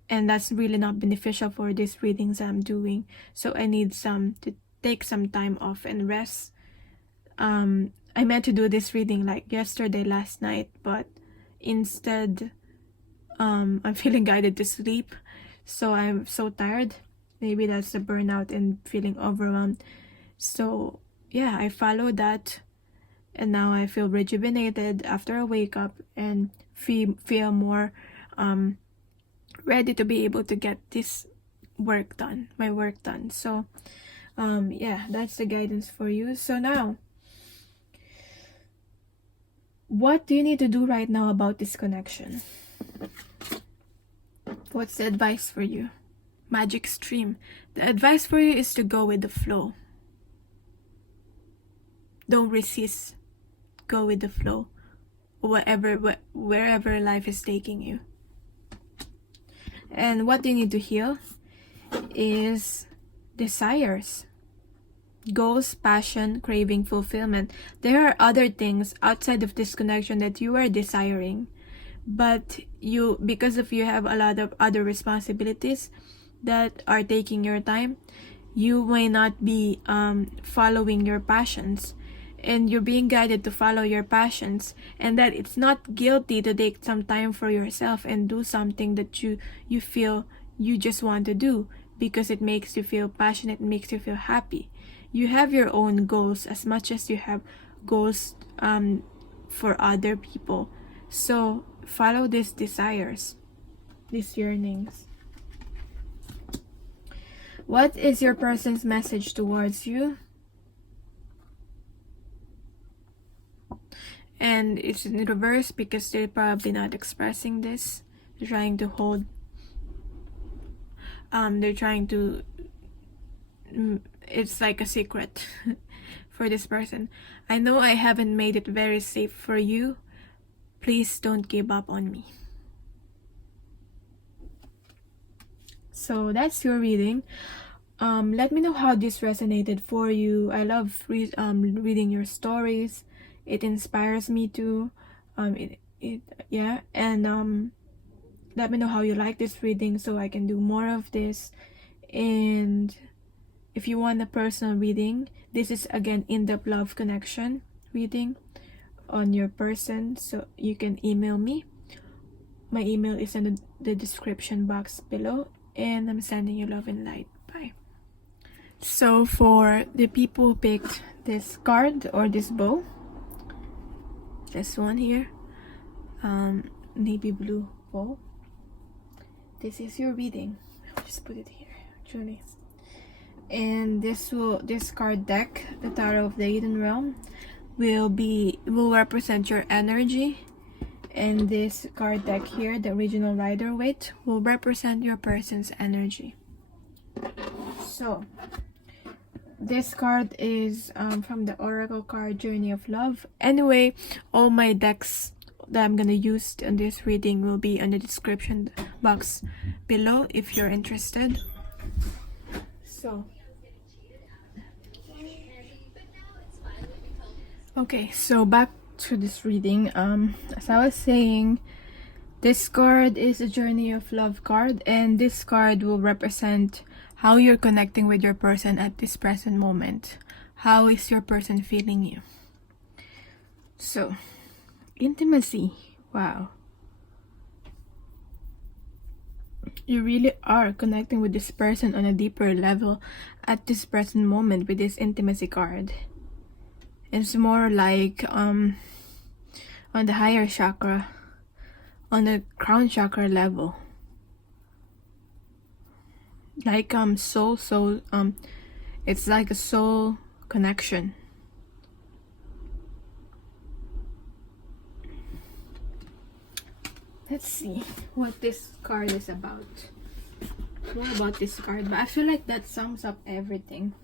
and that's really not beneficial for these readings I'm doing. So I need to take some time off and rest. I meant to do this reading like last night, but instead I'm feeling guided to sleep, so I'm so tired. Maybe that's the burnout and feeling overwhelmed. So yeah, I followed that, and now I feel rejuvenated after I wake up and feel more ready to be able to get this my work done. So yeah, that's the guidance for you. So now, what do you need to do right now about this connection? What's the advice for you? Magic stream. The advice for you is to go with the flow. Don't resist. Go with the flow. Wherever life is taking you. And what you need to heal is desires, goals, passion, craving, fulfillment. There are other things outside of this connection that you are desiring, but because you have a lot of other responsibilities that are taking your time, you may not be following your passions, and you're being guided to follow your passions, and that it's not guilty to take some time for yourself and do something that you feel you just want to do because it makes you feel passionate, it makes you feel happy. You have your own goals as much as you have goals for other people. So follow these desires, these yearnings. What is your person's message towards you? And it's in reverse because they're probably not expressing this. They're trying to hold. It's like a secret for this person. I know I haven't made it very safe for you. Please don't give up on me. So that's your reading. Let me know how this resonated for you. I love reading your stories. It inspires me to and let me know how you like this reading so I can do more of this. And if you want a personal reading, this is again in-depth love connection reading on your person, so you can email me. My email is in the description box below, and I'm sending you love and light. Bye. So for the people who picked this card or this bow, this one here, navy blue bow, this is your reading. I'll just put it here actually. And this card deck, the Tarot of the Hidden Realm, will represent your energy, and this card deck here, the original Rider Waite, will represent your person's energy. So this card is from the Oracle card Journey of Love. Anyway, all my decks that I'm gonna use in this reading will be in the description box below if you're interested. So okay, so back to this reading. As I was saying, this card is a Journey of Love card, and this card will represent how you're connecting with your person at this present moment. How is your person feeling you? So, intimacy. Wow. You really are connecting with this person on a deeper level at this present moment with this intimacy card. It's more like on the higher chakra, on the crown chakra level. Like soul, it's like a soul connection. Let's see what this card is about. More about this card, but I feel like that sums up everything.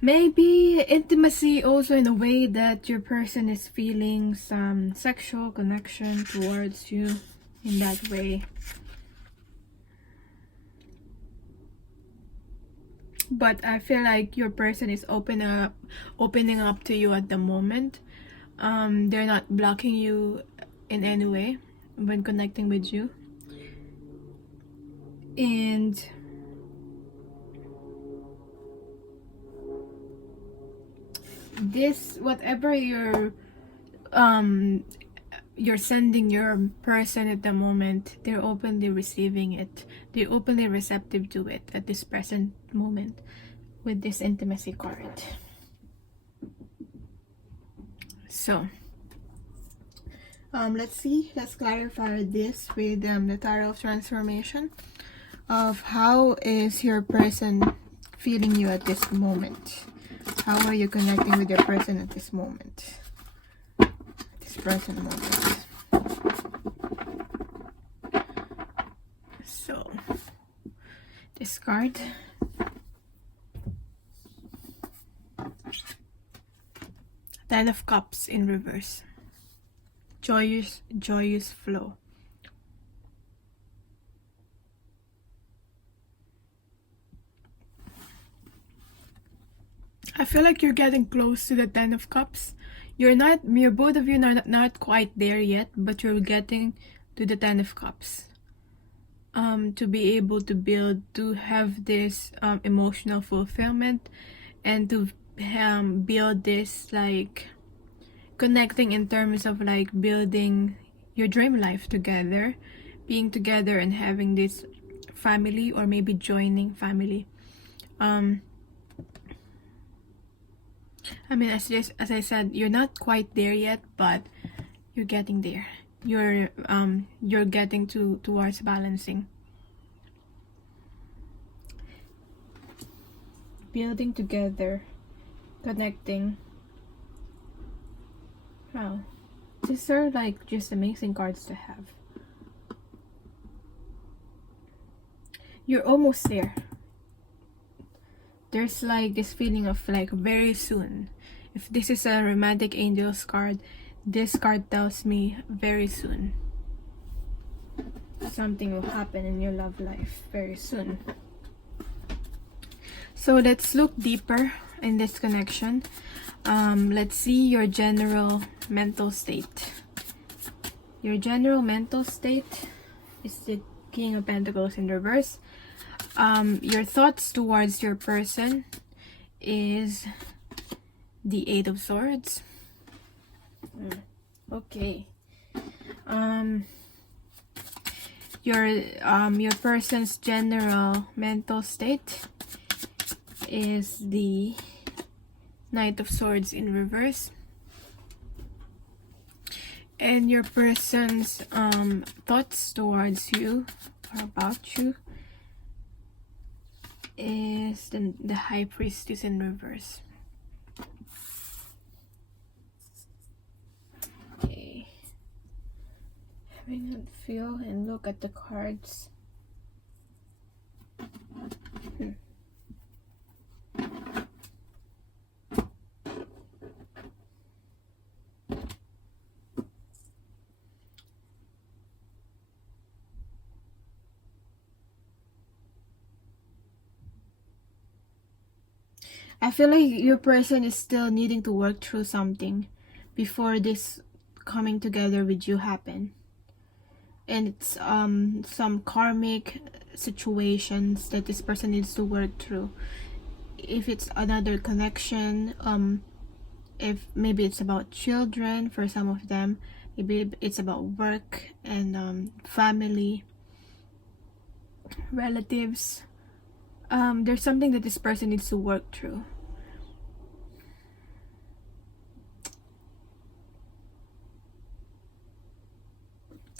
Maybe intimacy also in a way that your person is feeling some sexual connection towards you in that way. But I feel like your person is opening up to you at the moment. They're not blocking you in any way when connecting with you. And this, whatever you're sending your person at the moment, they're openly receiving it. They're openly receptive to it at this present moment with this intimacy card. So let's clarify this with the Tarot of Transformation, of how is your person feeling you at this moment. How are you connecting with your person at this moment, at this present moment? So this card, Ten of Cups in reverse. Joyous flow. I feel like you're getting close to the Ten of Cups. You're both of you are not quite there yet, but you're getting to the Ten of Cups. To be able to build, to have this emotional fulfillment, and to build this like connecting in terms of like building your dream life together, being together and having this family, or maybe joining family. I mean, as I said, you're not quite there yet, but you're getting there. You're getting towards balancing, building together, connecting. Wow, these are like just amazing cards to have. You're almost there. There's like this feeling of like very soon. If this is a romantic angels card, this card tells me very soon. Something will happen in your love life very soon. So let's look deeper in this connection. Let's see your general mental state. Your general mental state is the King of Pentacles in reverse. Your thoughts towards your person is the Eight of Swords. Okay. Your person's general mental state is the Knight of Swords in reverse. And your person's thoughts towards you or about you is the High Priestess in reverse. Okay. Having a feel and look at the cards. I feel like your person is still needing to work through something before this coming together with you happen. And it's some karmic situations that this person needs to work through. If it's another connection, if maybe it's about children for some of them, maybe it's about work and family, relatives. There's something that this person needs to work through.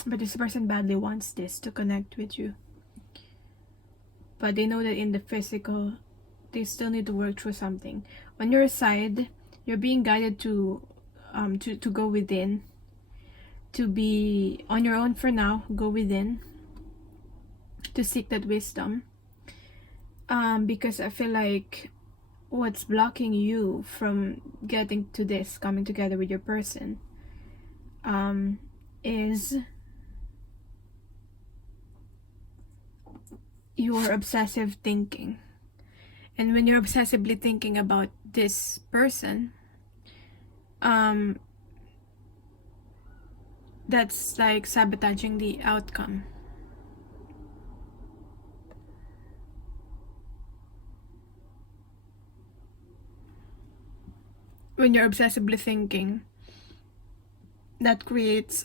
But this person badly wants this to connect with you. But they know that in the physical, they still need to work through something. On your side, you're being guided to go within. To be on your own for now, go within. To seek that wisdom. Because I feel like what's blocking you from getting to this, coming together with your person, is your obsessive thinking. And when you're obsessively thinking about this person, that's like sabotaging the outcome. When you're obsessively thinking, that creates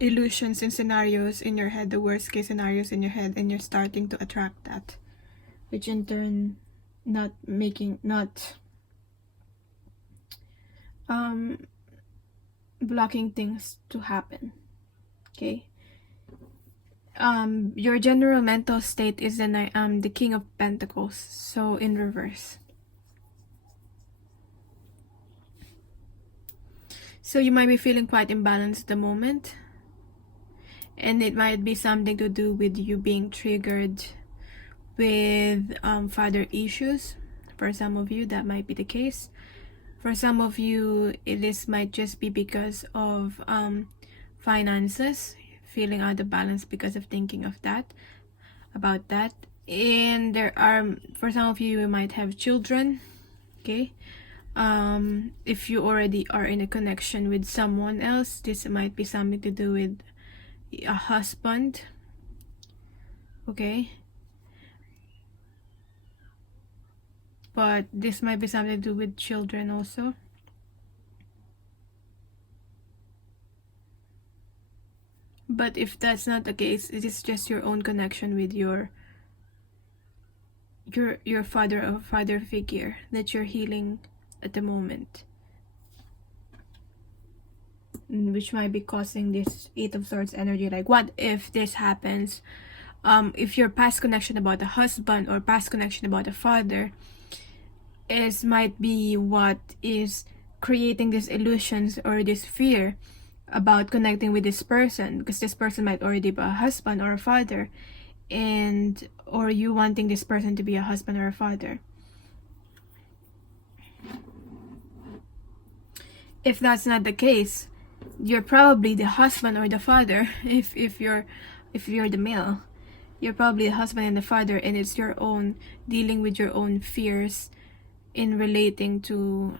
illusions and scenarios in your head, the worst case scenarios in your head, and you're starting to attract that, which in turn not blocking things to happen. Okay. Your general mental state is the King of Pentacles, so in reverse. So you might be feeling quite imbalanced at the moment. And it might be something to do with you being triggered with father issues. For some of you, that might be the case. For some of you, this might just be because of finances, feeling out of balance because of thinking of that, about that. And for some of you, you might have children, okay? If you already are in a connection with someone else, this might be something to do with a husband, okay? But this might be something to do with children also. But if that's not the case, it is just your own connection with your father or father figure that you're healing at the moment, which might be causing this Eight of Swords energy. Like, what if this happens? If your past connection about a husband or past connection about a father might be what is creating these illusions or this fear about connecting with this person, because this person might already be a husband or a father, or you wanting this person to be a husband or a father. If that's not the case, you're probably the husband or the father. If you're the male, you're probably the husband and the father, and it's your own dealing with your own fears in relating to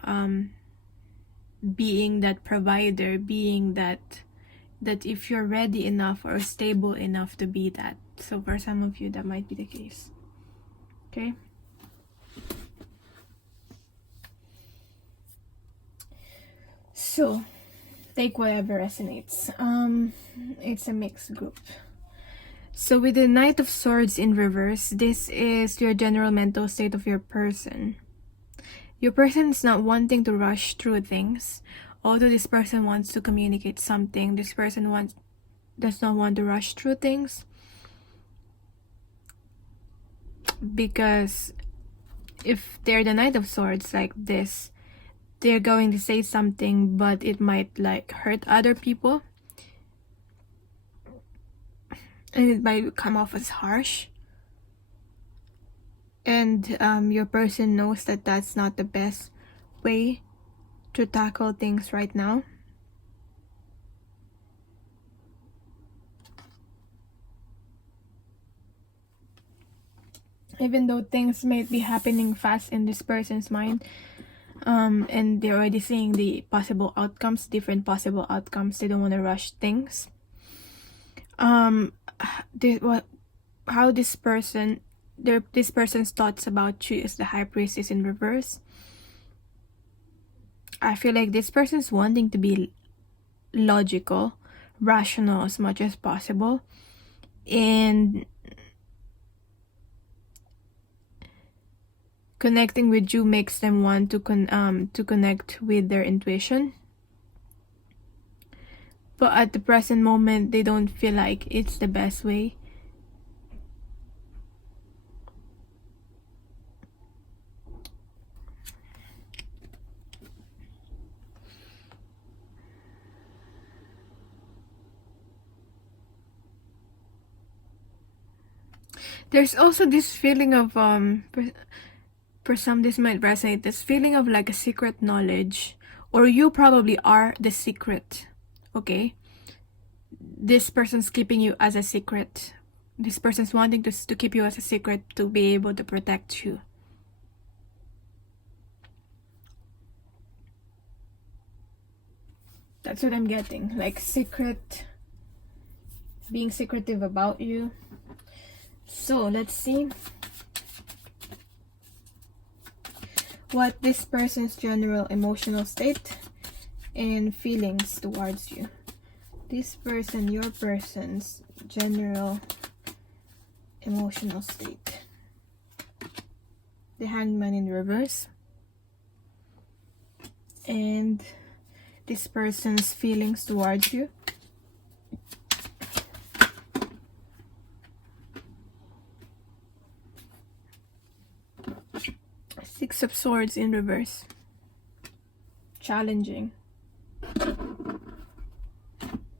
being that provider, being that if you're ready enough or stable enough to be that. So for some of you, that might be the case. Okay. So take whatever resonates. It's a mixed group. So with the Knight of Swords in reverse, this is your general mental state of your person. Your person is not wanting to rush through things. Although this person wants to communicate something, this person does not want to rush through things. Because if they're the Knight of Swords like this, they're going to say something, but it might like hurt other people. And it might come off as harsh. And your person knows that that's not the best way to tackle things right now. Even though things might be happening fast in this person's mind, and they're already seeing the possible outcomes, different possible outcomes, they don't want to rush things. This person's thoughts about you is the High Priestess in reverse. I feel like this person's wanting to be logical, rational as much as possible, and connecting with you makes them want to connect with their intuition. But at the present moment, they don't feel like it's the best way. There's also this feeling of for some this might resonate, this feeling of like a secret knowledge, or you probably are the secret. Okay, this person's keeping you as a secret. This person's wanting to keep you as a secret to be able to protect you. That's what I'm getting, like secret, being secretive about you. So let's see what this person's general emotional state and feelings towards you. This person, your person's general emotional state. The Hangman in reverse. And this person's feelings towards you. Six of Swords in reverse. Challenging.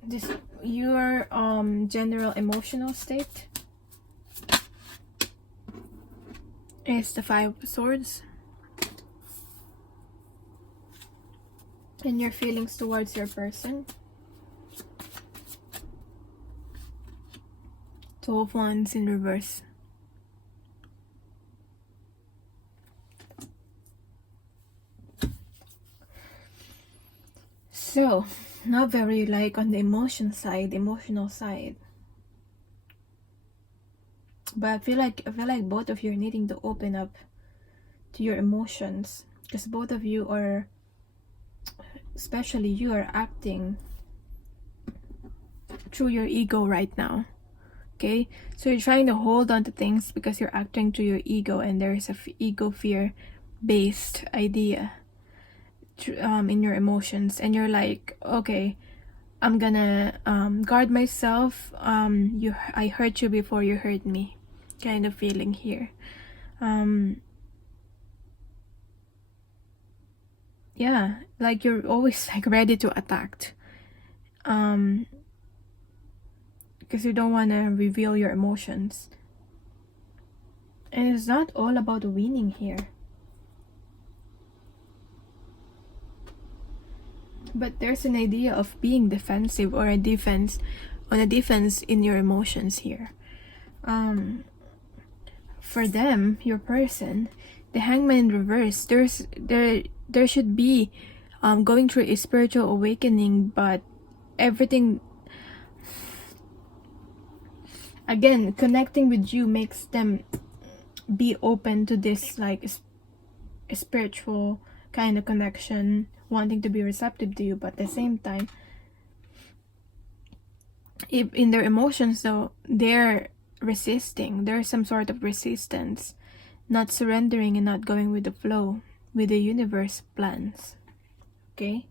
This your general emotional state is the Five of Swords. And your feelings towards your person. Two of Wands in reverse. So, not very like on the emotional side. But I feel like both of you are needing to open up to your emotions, because both of you are, especially you, are acting through your ego right now. Okay, so you're trying to hold on to things because you're acting through your ego, and there is a ego fear based idea in your emotions, and you're like, okay, I'm gonna guard myself. I hurt you before you hurt me, kind of feeling here. Yeah, like you're always like ready to attack, because you don't want to reveal your emotions. And it's not all about winning here, but there's an idea of being defensive, or a defense in your emotions here. For them, your person, the Hangman in reverse, there should be going through a spiritual awakening, but everything, again, connecting with you makes them be open to this like a spiritual kind of connection, wanting to be receptive to you. But at the same time, if in their emotions though, they're resisting. There's some sort of resistance, not surrendering and not going with the flow, with the universe plans. Okay?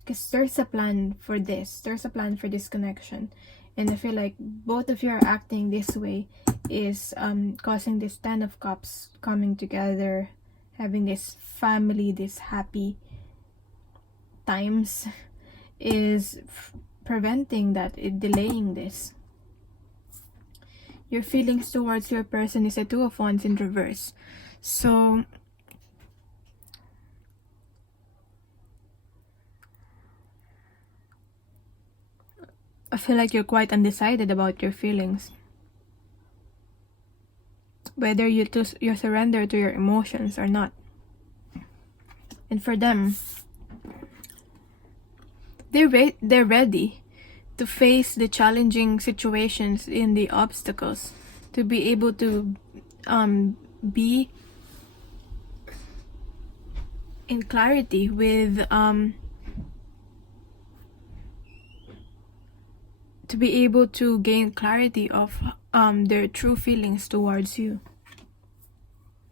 Because there's a plan for this. There's a plan for this connection. And I feel like both of you are acting this way is causing this 10 of Cups coming together, having this family, this happy times, is preventing that, delaying this. Your feelings towards your person is a 2 of Wands in reverse. So I feel like you're quite undecided about your feelings. Whether you surrender to your emotions or not. And for them, they're ready to face the challenging situations in the obstacles, to be able to be in clarity with to be able to gain clarity of their true feelings towards you.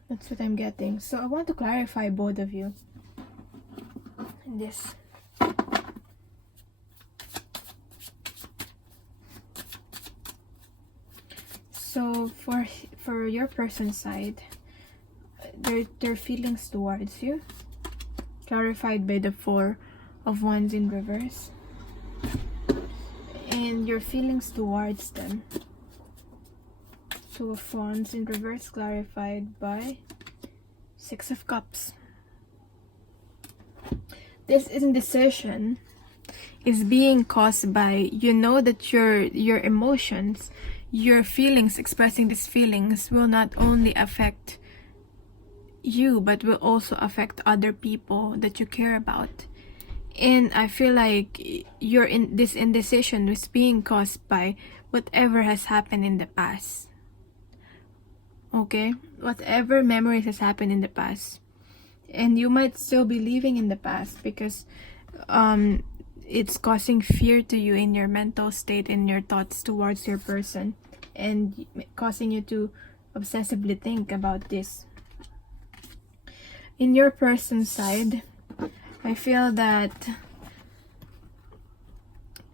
That's what I'm getting. So I want to clarify both of you in this. So for your person's side, their feelings towards you, clarified by the 4 of Wands in reverse, and your feelings towards them, 2 of Wands in reverse, clarified by 6 of Cups. This indecision is being caused by, you know, that your emotions, your feelings, expressing these feelings will not only affect you but will also affect other people that you care about. And I feel like this indecision was being caused by whatever has happened in the past. Okay? Whatever memories has happened in the past. And you might still be living in the past because it's causing fear to you in your mental state and your thoughts towards your person, and causing you to obsessively think about this. In your person's side, I feel that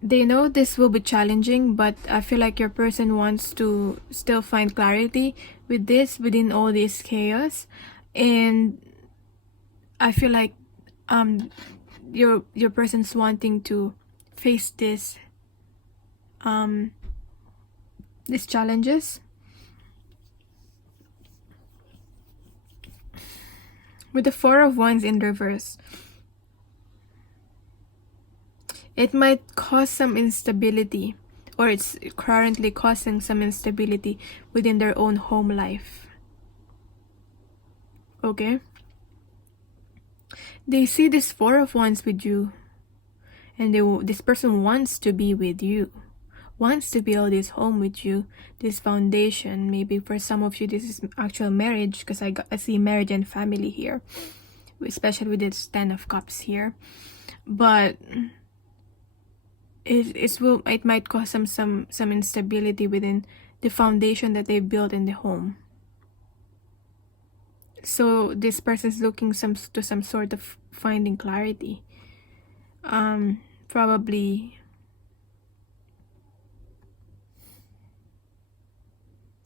they know this will be challenging, but I feel like your person wants to still find clarity with this within all this chaos. And I feel like your person's wanting to face this these challenges with the 4 of Wands in reverse. It might cause some instability, or it's currently causing some instability within their own home life. Okay? They see this 4 of Wands with you, and this person wants to be with you, wants to build this home with you, this foundation. Maybe for some of you this is actual marriage, because I see marriage and family here, especially with this 10 of Cups here. But it might cause some instability within the foundation that they built in the home. So this person's looking to some sort of finding clarity. Probably,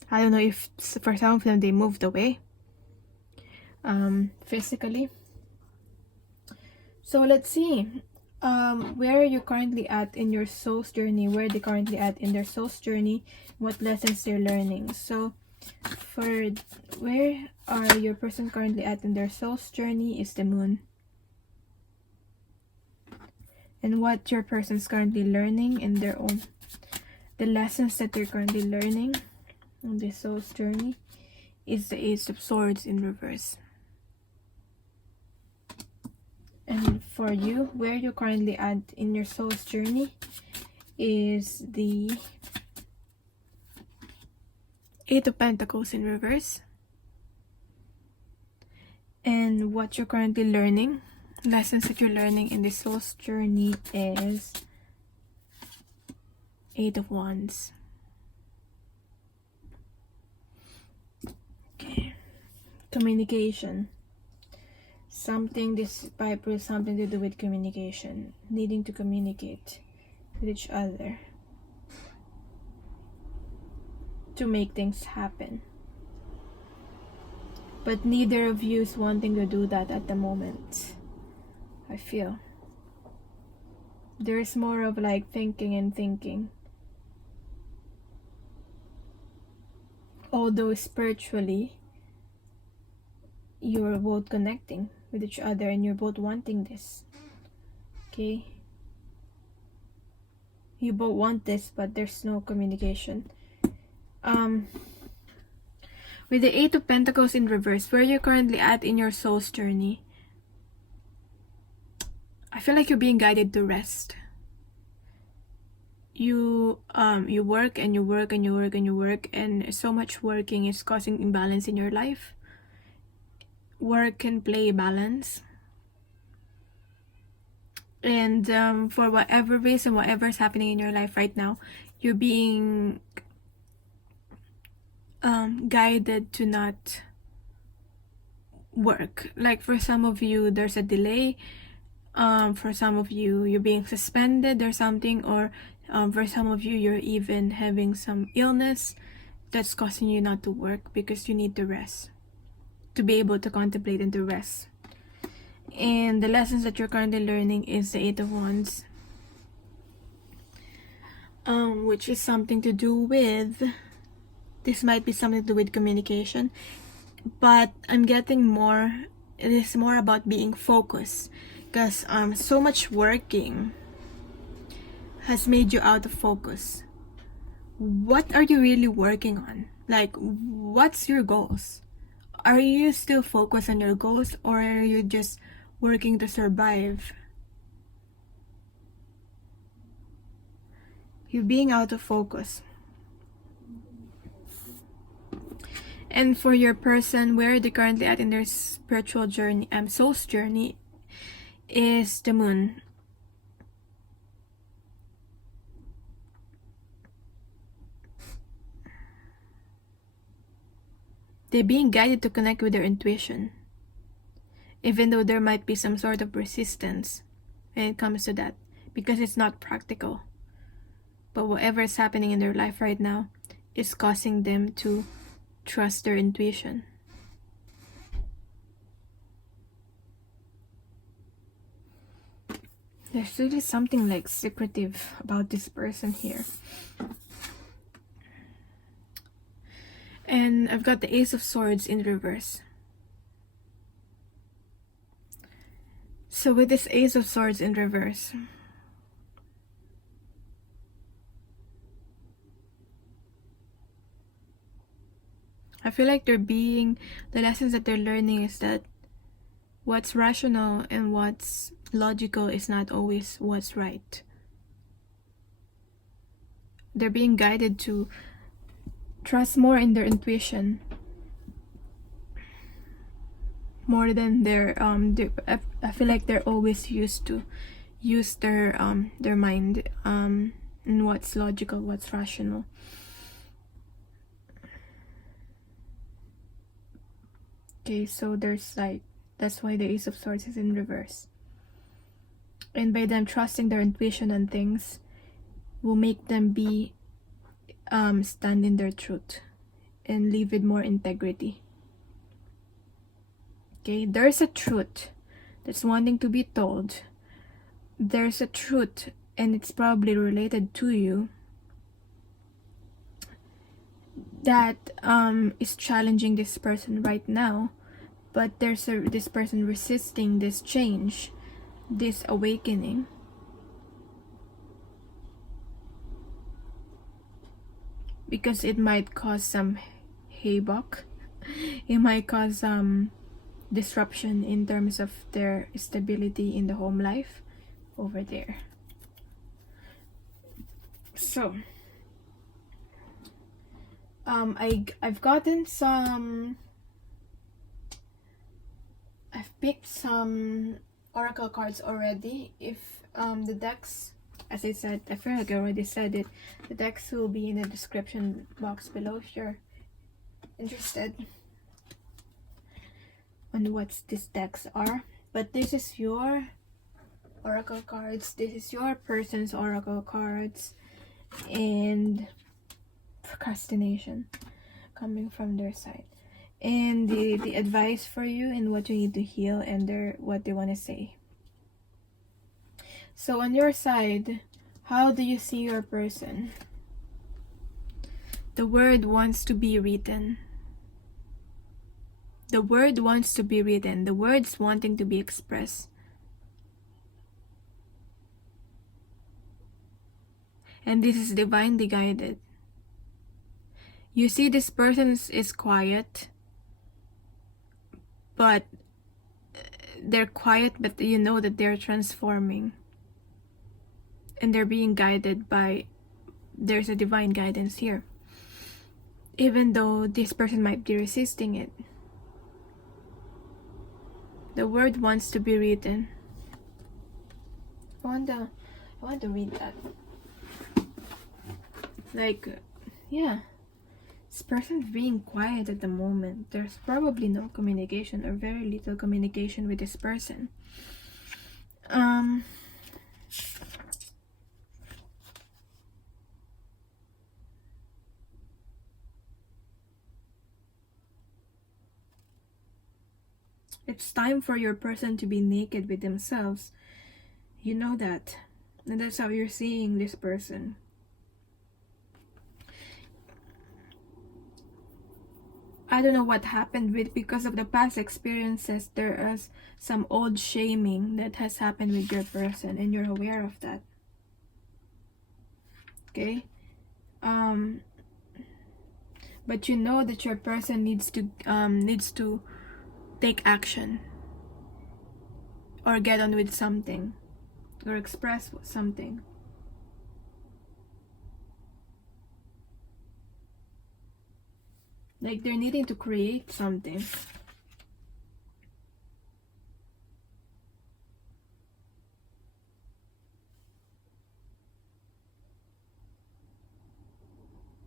I don't know if for some of them they moved away physically. So let's see. Where are you currently at in your soul's journey? Where are they currently at in their soul's journey? What lessons they're learning? So for where are your person currently at in their soul's journey is the Moon. And what your person's currently learning in their own, the lessons that they're currently learning on their soul's journey is the Ace of Swords in reverse. And for you, where you're currently at in your soul's journey is the 8 of Pentacles in reverse. And what you're currently learning, lessons that you're learning in the soul's journey is 8 of Wands. Communication. Something, this Piper has something to do with communication. Needing to communicate with each other to make things happen. But neither of you is wanting to do that at the moment, I feel. There's more of like thinking and thinking. Although spiritually, you're both connecting with each other and you're both wanting this. Okay? You both want this, but there's no communication. With the Eight of Pentacles in reverse, where you're currently at in your soul's journey, I feel like you're being guided to rest. You work and you work and you work and you work, and so much working is causing imbalance in your life. Work can play balance. And for whatever reason, whatever's happening in your life right now, you're being guided to not work. Like for some of you, there's a delay. For some of you, you're being suspended or something, or for some of you, you're even having some illness that's causing you not to work because you need to rest, to be able to contemplate and to rest. And the lessons that you're currently learning is the Eight of Wands, which is something to do with, this might be something to do with communication, but I'm getting more, it is more about being focused, because so much working has made you out of focus. What are you really working on? Like, what's your goals? Are you still focused on your goals, or are you just working to survive? You're being out of focus. And for your person, where they're currently at in their spiritual journey, soul's journey, is the Moon. They're being guided to connect with their intuition, even though there might be some sort of resistance when it comes to that, because it's not practical. But whatever is happening in their life right now is causing them to trust their intuition. There's really something like secretive about this person here. And I've got the Ace of Swords in reverse. So with this Ace of Swords in reverse, I feel like the lessons that they're learning is that what's rational and what's logical is not always what's right. They're being guided to trust more in their intuition, more than their I feel like they're always used to use their mind and what's logical, what's rational. Okay, so there's like, that's why the Ace of Swords is in reverse. And by them trusting their intuition on things will make them be stand in their truth and live with more integrity. Okay, there's a truth that's wanting to be told. There's a truth, and it's probably related to you, that is challenging this person right now, but there's this person resisting this change, this awakening. Because it might cause some havoc. It might cause disruption in terms of their stability in the home life over there. So I've gotten some, I've picked some oracle cards already. If the decks, as I said, I feel like I already said it, the decks will be in the description box below if you're interested. on what these decks are. But this is your oracle cards. This is your person's oracle cards. And procrastination coming from their side. And the advice for you and what you need to heal and what they want to say. So on your side, how do you see your person? The word wants to be written. The word wants to be written. The words wanting to be expressed. And this is divinely guided. You see this person is quiet. But they're quiet, but you know that they're transforming. And they're being guided by, there's a divine guidance here. Even though this person might be resisting it. The word wants to be written. I want to read that. Like, yeah. This person's being quiet at the moment. There's probably no communication or very little communication with this person. It's time for your person to be naked with themselves. You know that. And that's how you're seeing this person. I don't know what happened because of the past experiences. There is some old shaming that has happened with your person, and you're aware of that. Okay? But you know that your person needs to take action, or get on with something, or express something. Like they're needing to create something.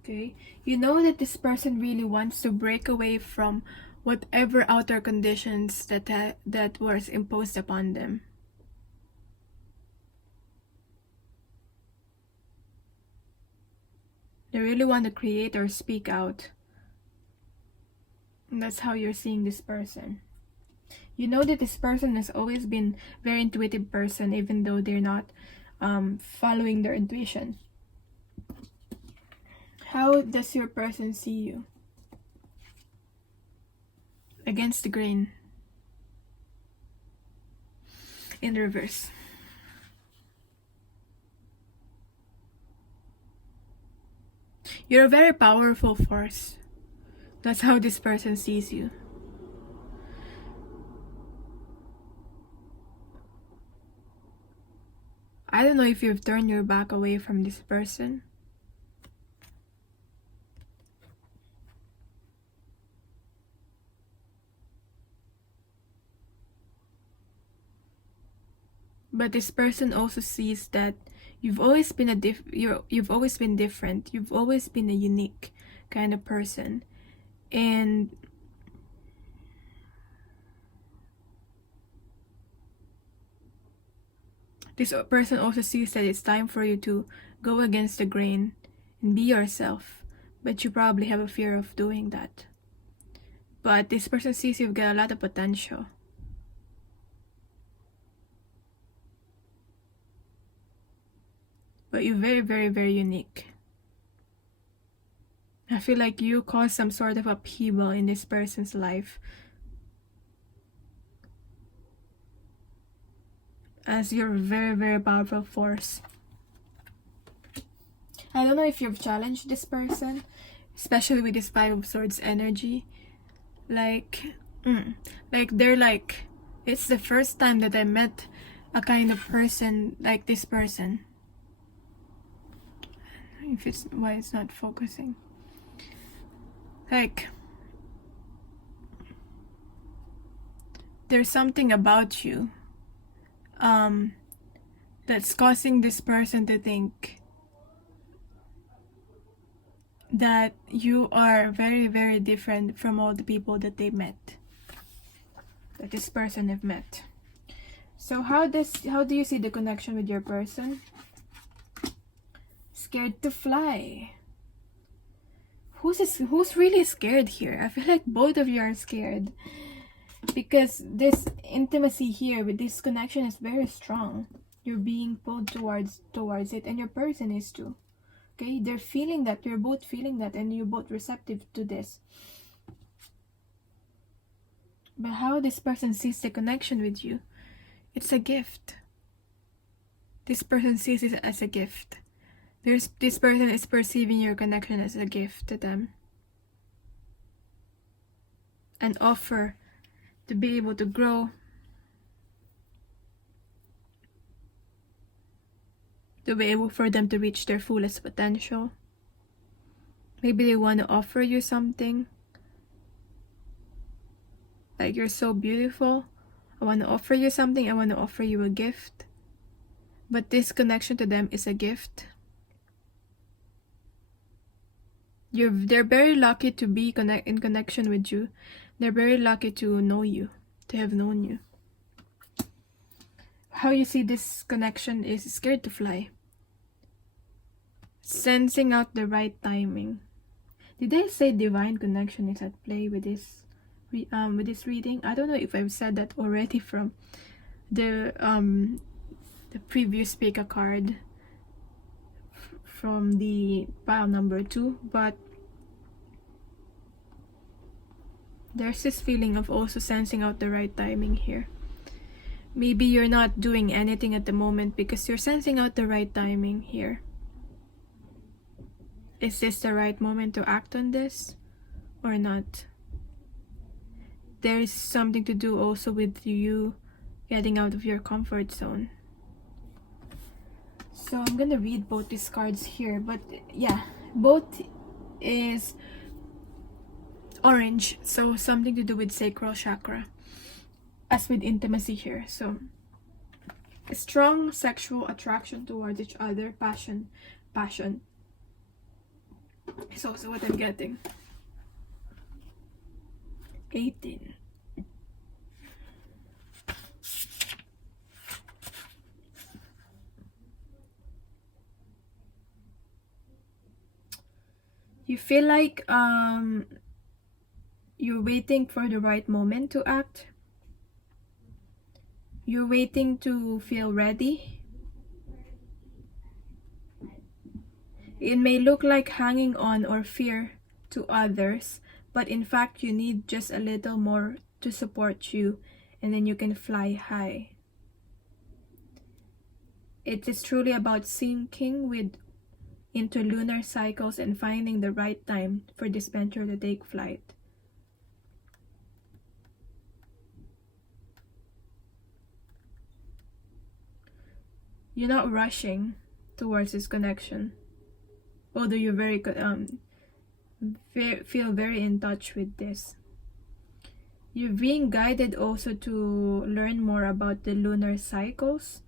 Okay, you know that this person really wants to break away from whatever outer conditions that was imposed upon them. They really want to create or speak out. And that's how you're seeing this person. You know that this person has always been a very intuitive person, even though they're not following their intuition. How does your person see you? Against the grain. In reverse. You're a very powerful force. That's how this person sees you. I don't know if you've turned your back away from this person. But this person also sees that you've always been you've always been different. You've always been a unique kind of person. And this person also sees that it's time for you to go against the grain and be yourself. But you probably have a fear of doing that. But this person sees you've got a lot of potential. But you're very, very, very unique. I feel like you caused some sort of upheaval in this person's life. As you're a very, very powerful force. I don't know if you've challenged this person, especially with this Five of Swords energy. Like they're like, it's the first time that I met a kind of person like this person. If it's why it's not focusing. Like, there's something about you that's causing this person to think that you are very, very different from all the people that they met. that this person have met. So how do you see the connection with your person? Scared to fly. Who's really scared here? I feel like both of you are scared, because this intimacy here with this connection is very strong. You're being pulled towards it, and your person is too. Okay, they're feeling that, you're both feeling that, and you're both receptive to this. But how this person sees the connection with you, it's a gift. This person sees it as a gift. This person is perceiving your connection as a gift to them. An offer to be able to grow, to be able for them to reach their fullest potential. Maybe they want to offer you something. Like, you're so beautiful, I want to offer you something, I want to offer you a gift. But this connection to them is a gift. They're very lucky to be in connection with you. They're very lucky to know you, to have known you. How you see this connection is scared to fly. Sensing out the right timing. Did I say divine connection is at play with this reading? I don't know if I've said that already from the previous pickacard from the pile number 2, but there's this feeling of also sensing out the right timing here. Maybe you're not doing anything at the moment because you're sensing out the right timing here. Is this the right moment to act on this or not? There is something to do also with you getting out of your comfort zone. So I'm gonna read both these cards here, but yeah, both is orange, so something to do with sacral chakra, as with intimacy here. So a strong sexual attraction towards each other, passion is also what I'm getting. 18. You feel like you're waiting for the right moment to act. You're waiting to feel ready. It may look like hanging on or fear to others, but in fact you need just a little more to support you, and then you can fly high. It is truly about syncing into lunar cycles and finding the right time for this venture to take flight. You're not rushing towards this connection, although you're feel very in touch with this. You're being guided also to learn more about the lunar cycles,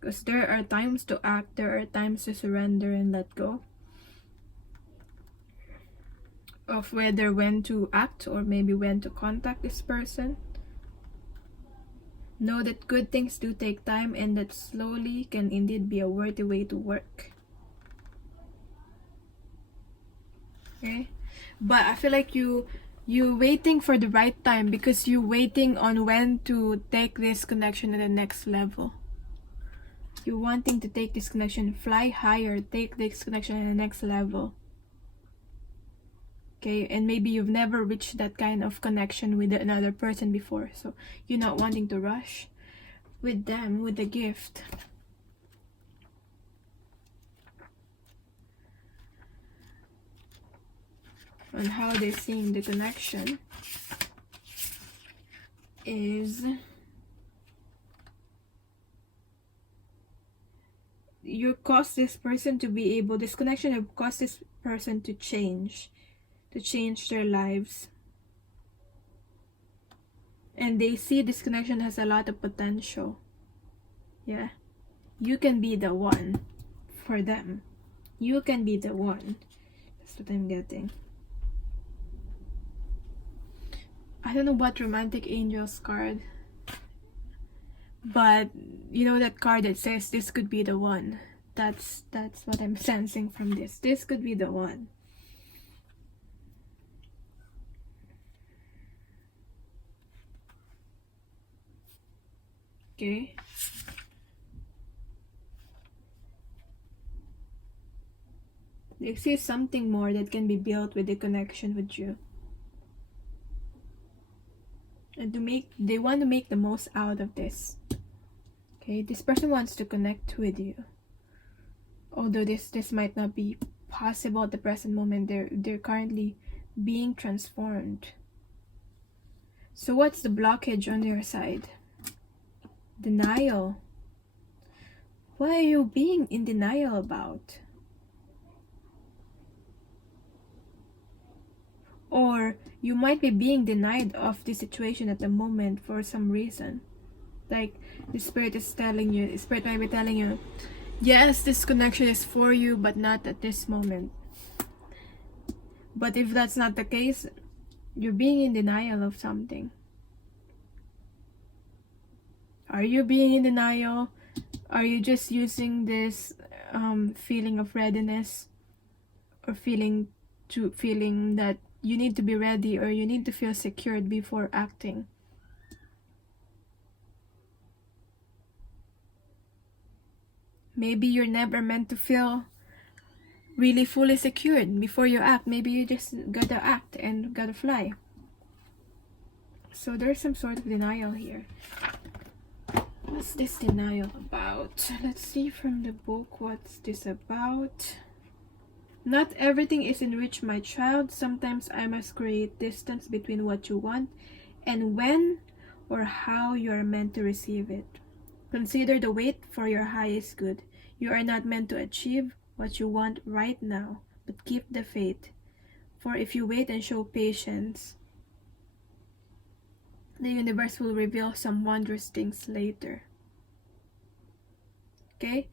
because there are times to act, there are times to surrender and let go of whether when to act or maybe when to contact this person. Know that good things do take time, and that slowly can indeed be a worthy way to work. Okay, but I feel like you waiting for the right time, because you waiting on when to take this connection to the next level. You're wanting to take this connection, fly higher, take this connection to the next level. Okay, and maybe you've never reached that kind of connection with another person before, so you're not wanting to rush with them, with the gift. On how they're seeing the connection is you cause this person to be able, this connection will cause this person to change their lives, and they see this connection has a lot of potential. Yeah, you can be the one for them. You can be the one. That's what I'm getting. don't know what romantic angels card, but you know that card that says this could be the one. That's what I'm sensing from this. This could be the one. Okay. They see something more that can be built with the connection with you. And they want to make the most out of this. Okay, this person wants to connect with you. Although this might not be possible at the present moment, they're currently being transformed. So what's the blockage on your side? Denial. What are you being in denial about? Or you might be being denied of the situation at the moment for some reason. Like the spirit is telling you, the spirit might be telling you, yes, this connection is for you, but not at this moment. But if that's not the case, you're being in denial of something. Are you being in denial? Are you just using this feeling of readiness, or feeling that you need to be ready, or you need to feel secured before acting? Maybe you're never meant to feel really fully secured before you act. Maybe you just gotta act and gotta fly. So there's some sort of denial here. What's this denial about? Let's see from the book, what's this about? Not everything is enriched, my child. Sometimes I must create distance between what you want and when or how you are meant to receive it. Consider the wait for your highest good. You are not meant to achieve what you want right now, but keep the faith. For if you wait and show patience, the universe will reveal some wondrous things later. Okay?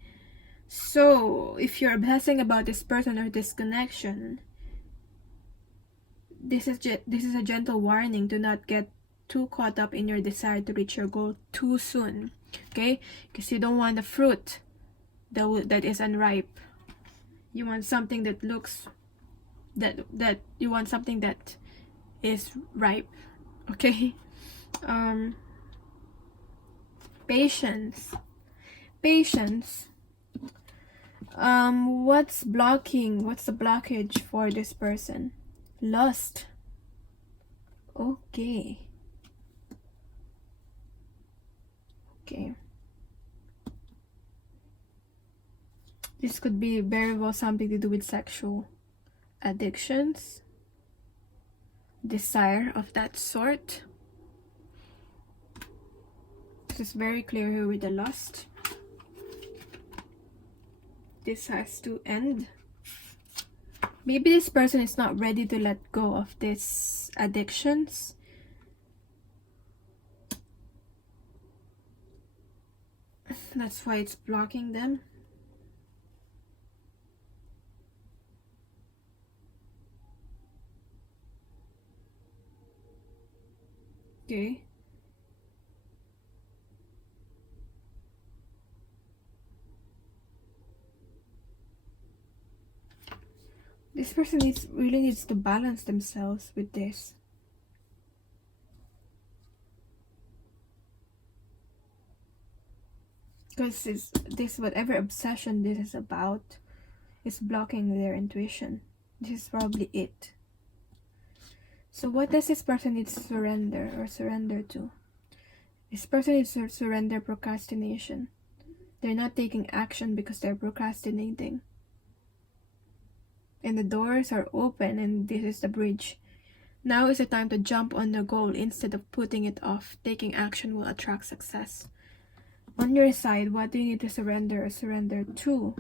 So, if you're obsessing about this person or this connection, this is a gentle warning. Do not get too caught up in your desire to reach your goal too soon. Okay? Because you don't want the fruit that is unripe. You want something that looks you want something that is ripe. Okay? Patience. What's the blockage for this person? Lust. Okay. This could be very well something to do with sexual addictions, desire of that sort. This is very clear here with the lust. This has to end. Maybe this person is not ready to let go of these addictions. That's why it's blocking them. Okay. This person really needs to balance themselves with this. Because this whatever obsession this is about is blocking their intuition. This is probably it. So what does this person need to surrender to? This person needs to surrender procrastination. They're not taking action because they're procrastinating. And the doors are open, and this is the bridge. Now is the time to jump on the goal instead of putting it off. Taking action will attract success. On your side, what do you need to surrender to?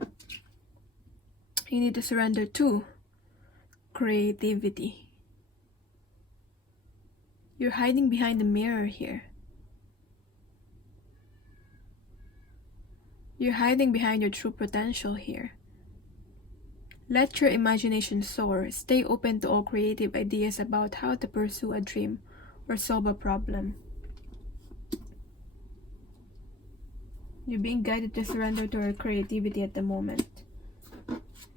You need to surrender to creativity. You're hiding behind the mirror here. You're hiding behind your true potential here. Let your imagination soar. Stay open to all creative ideas about how to pursue a dream or solve a problem. You're being guided to surrender to your creativity at the moment.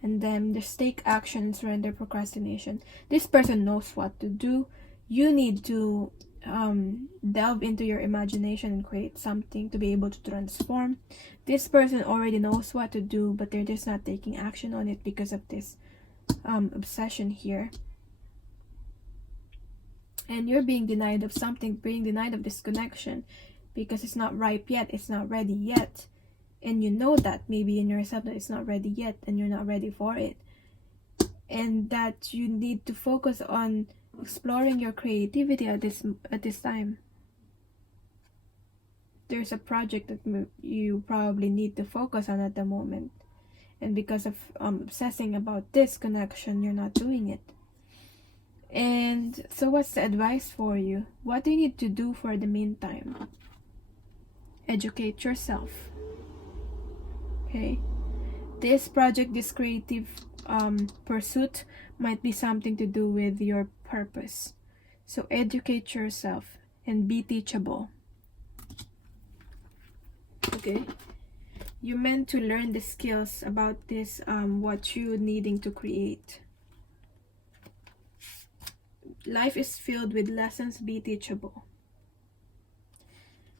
And then just take action and surrender procrastination. This person knows what to do. You need to delve into your imagination and create something to be able to transform. This person already knows what to do, but they're just not taking action on it because of this obsession here. And you're being denied of something, being denied of this connection because it's not ripe yet, it's not ready yet. And you know that maybe in yourself that it's not ready yet and you're not ready for it. And that you need to focus on exploring your creativity at this time. There's a project that you probably need to focus on at the moment. And because of obsessing about this connection, you're not doing it. And so what's the advice for you? What do you need to do for the meantime? Educate yourself. Okay? This project, this creative pursuit might be something to do with your purpose. So educate yourself and be teachable. Okay? You're meant to learn the skills about this, what you're needing to create. Life is filled with lessons. Be teachable.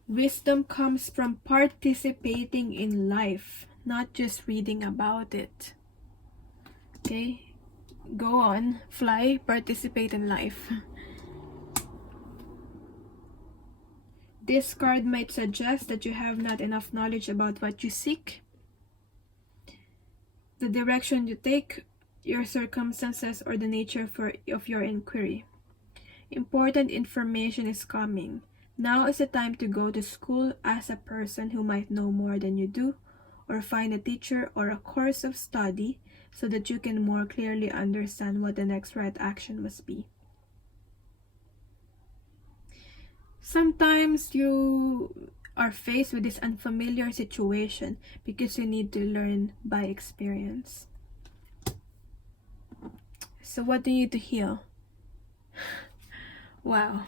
Wisdom comes from participating in life, not just reading about it. Okay? Go on, fly, participate in life. This card might suggest that you have not enough knowledge about what you seek, the direction you take, your circumstances, or the nature of your inquiry. Important information is coming. Now is the time to go to school, ask a person who might know more than you do, or find a teacher or a course of study so that you can more clearly understand what the next right action must be. Sometimes you are faced with this unfamiliar situation because you need to learn by experience. So what do you need to heal? Wow.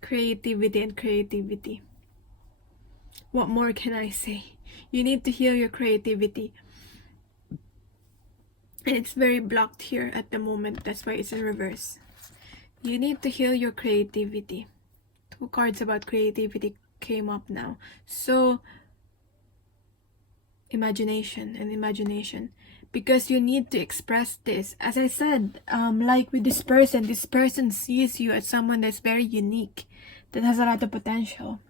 Creativity and creativity. What more can I say? You need to heal your creativity. And it's very blocked here at the moment. That's why it's in reverse. You need to heal your creativity. 2 cards about creativity came up now. So, imagination and imagination. Because you need to express this. As I said, like with this person sees you as someone that's very unique, that has a lot of potential.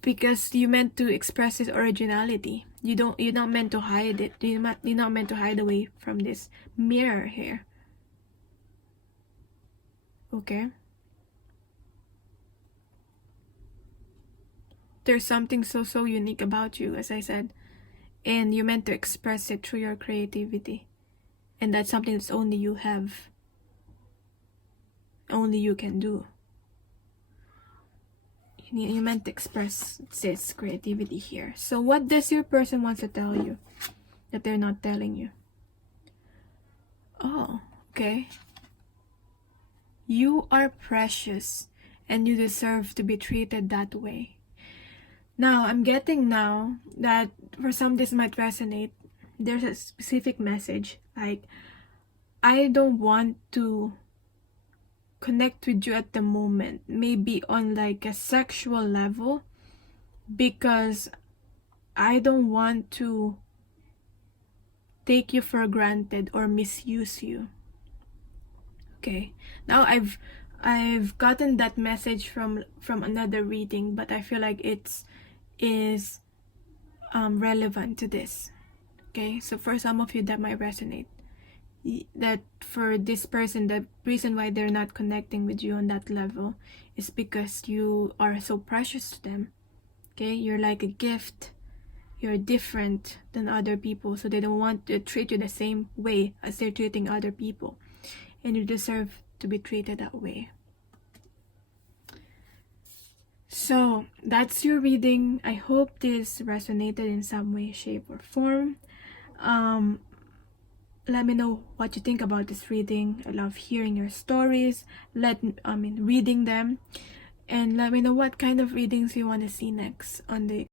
Because you meant to express this originality. You're not meant to hide it. You're not meant to hide away from this mirror here. Okay? There's something so unique about you, as I said. And you're meant to express it through your creativity. And that's something that's only you have. Only you can do. You meant to express this creativity here. So what does your person want to tell you that they're not telling you? Oh, okay. You are precious and you deserve to be treated that way. Now, I'm getting now that for some this might resonate. There's a specific message like, I don't want to connect with you at the moment, maybe on like a sexual level, because I don't want to take you for granted or misuse you. Okay, now I've gotten that message from another reading, but I feel like it's relevant to this. Okay, so for some of you that might resonate, that for this person, the reason why they're not connecting with you on that level is because you are so precious to them. Okay, you're like a gift. You're different than other people, so they don't want to treat you the same way as they're treating other people, and you deserve to be treated that way. So that's your reading. I hope this resonated in some way, shape, or form. let me know what you think about this reading. I love hearing your stories, reading them, and let me know what kind of readings you want to see next on the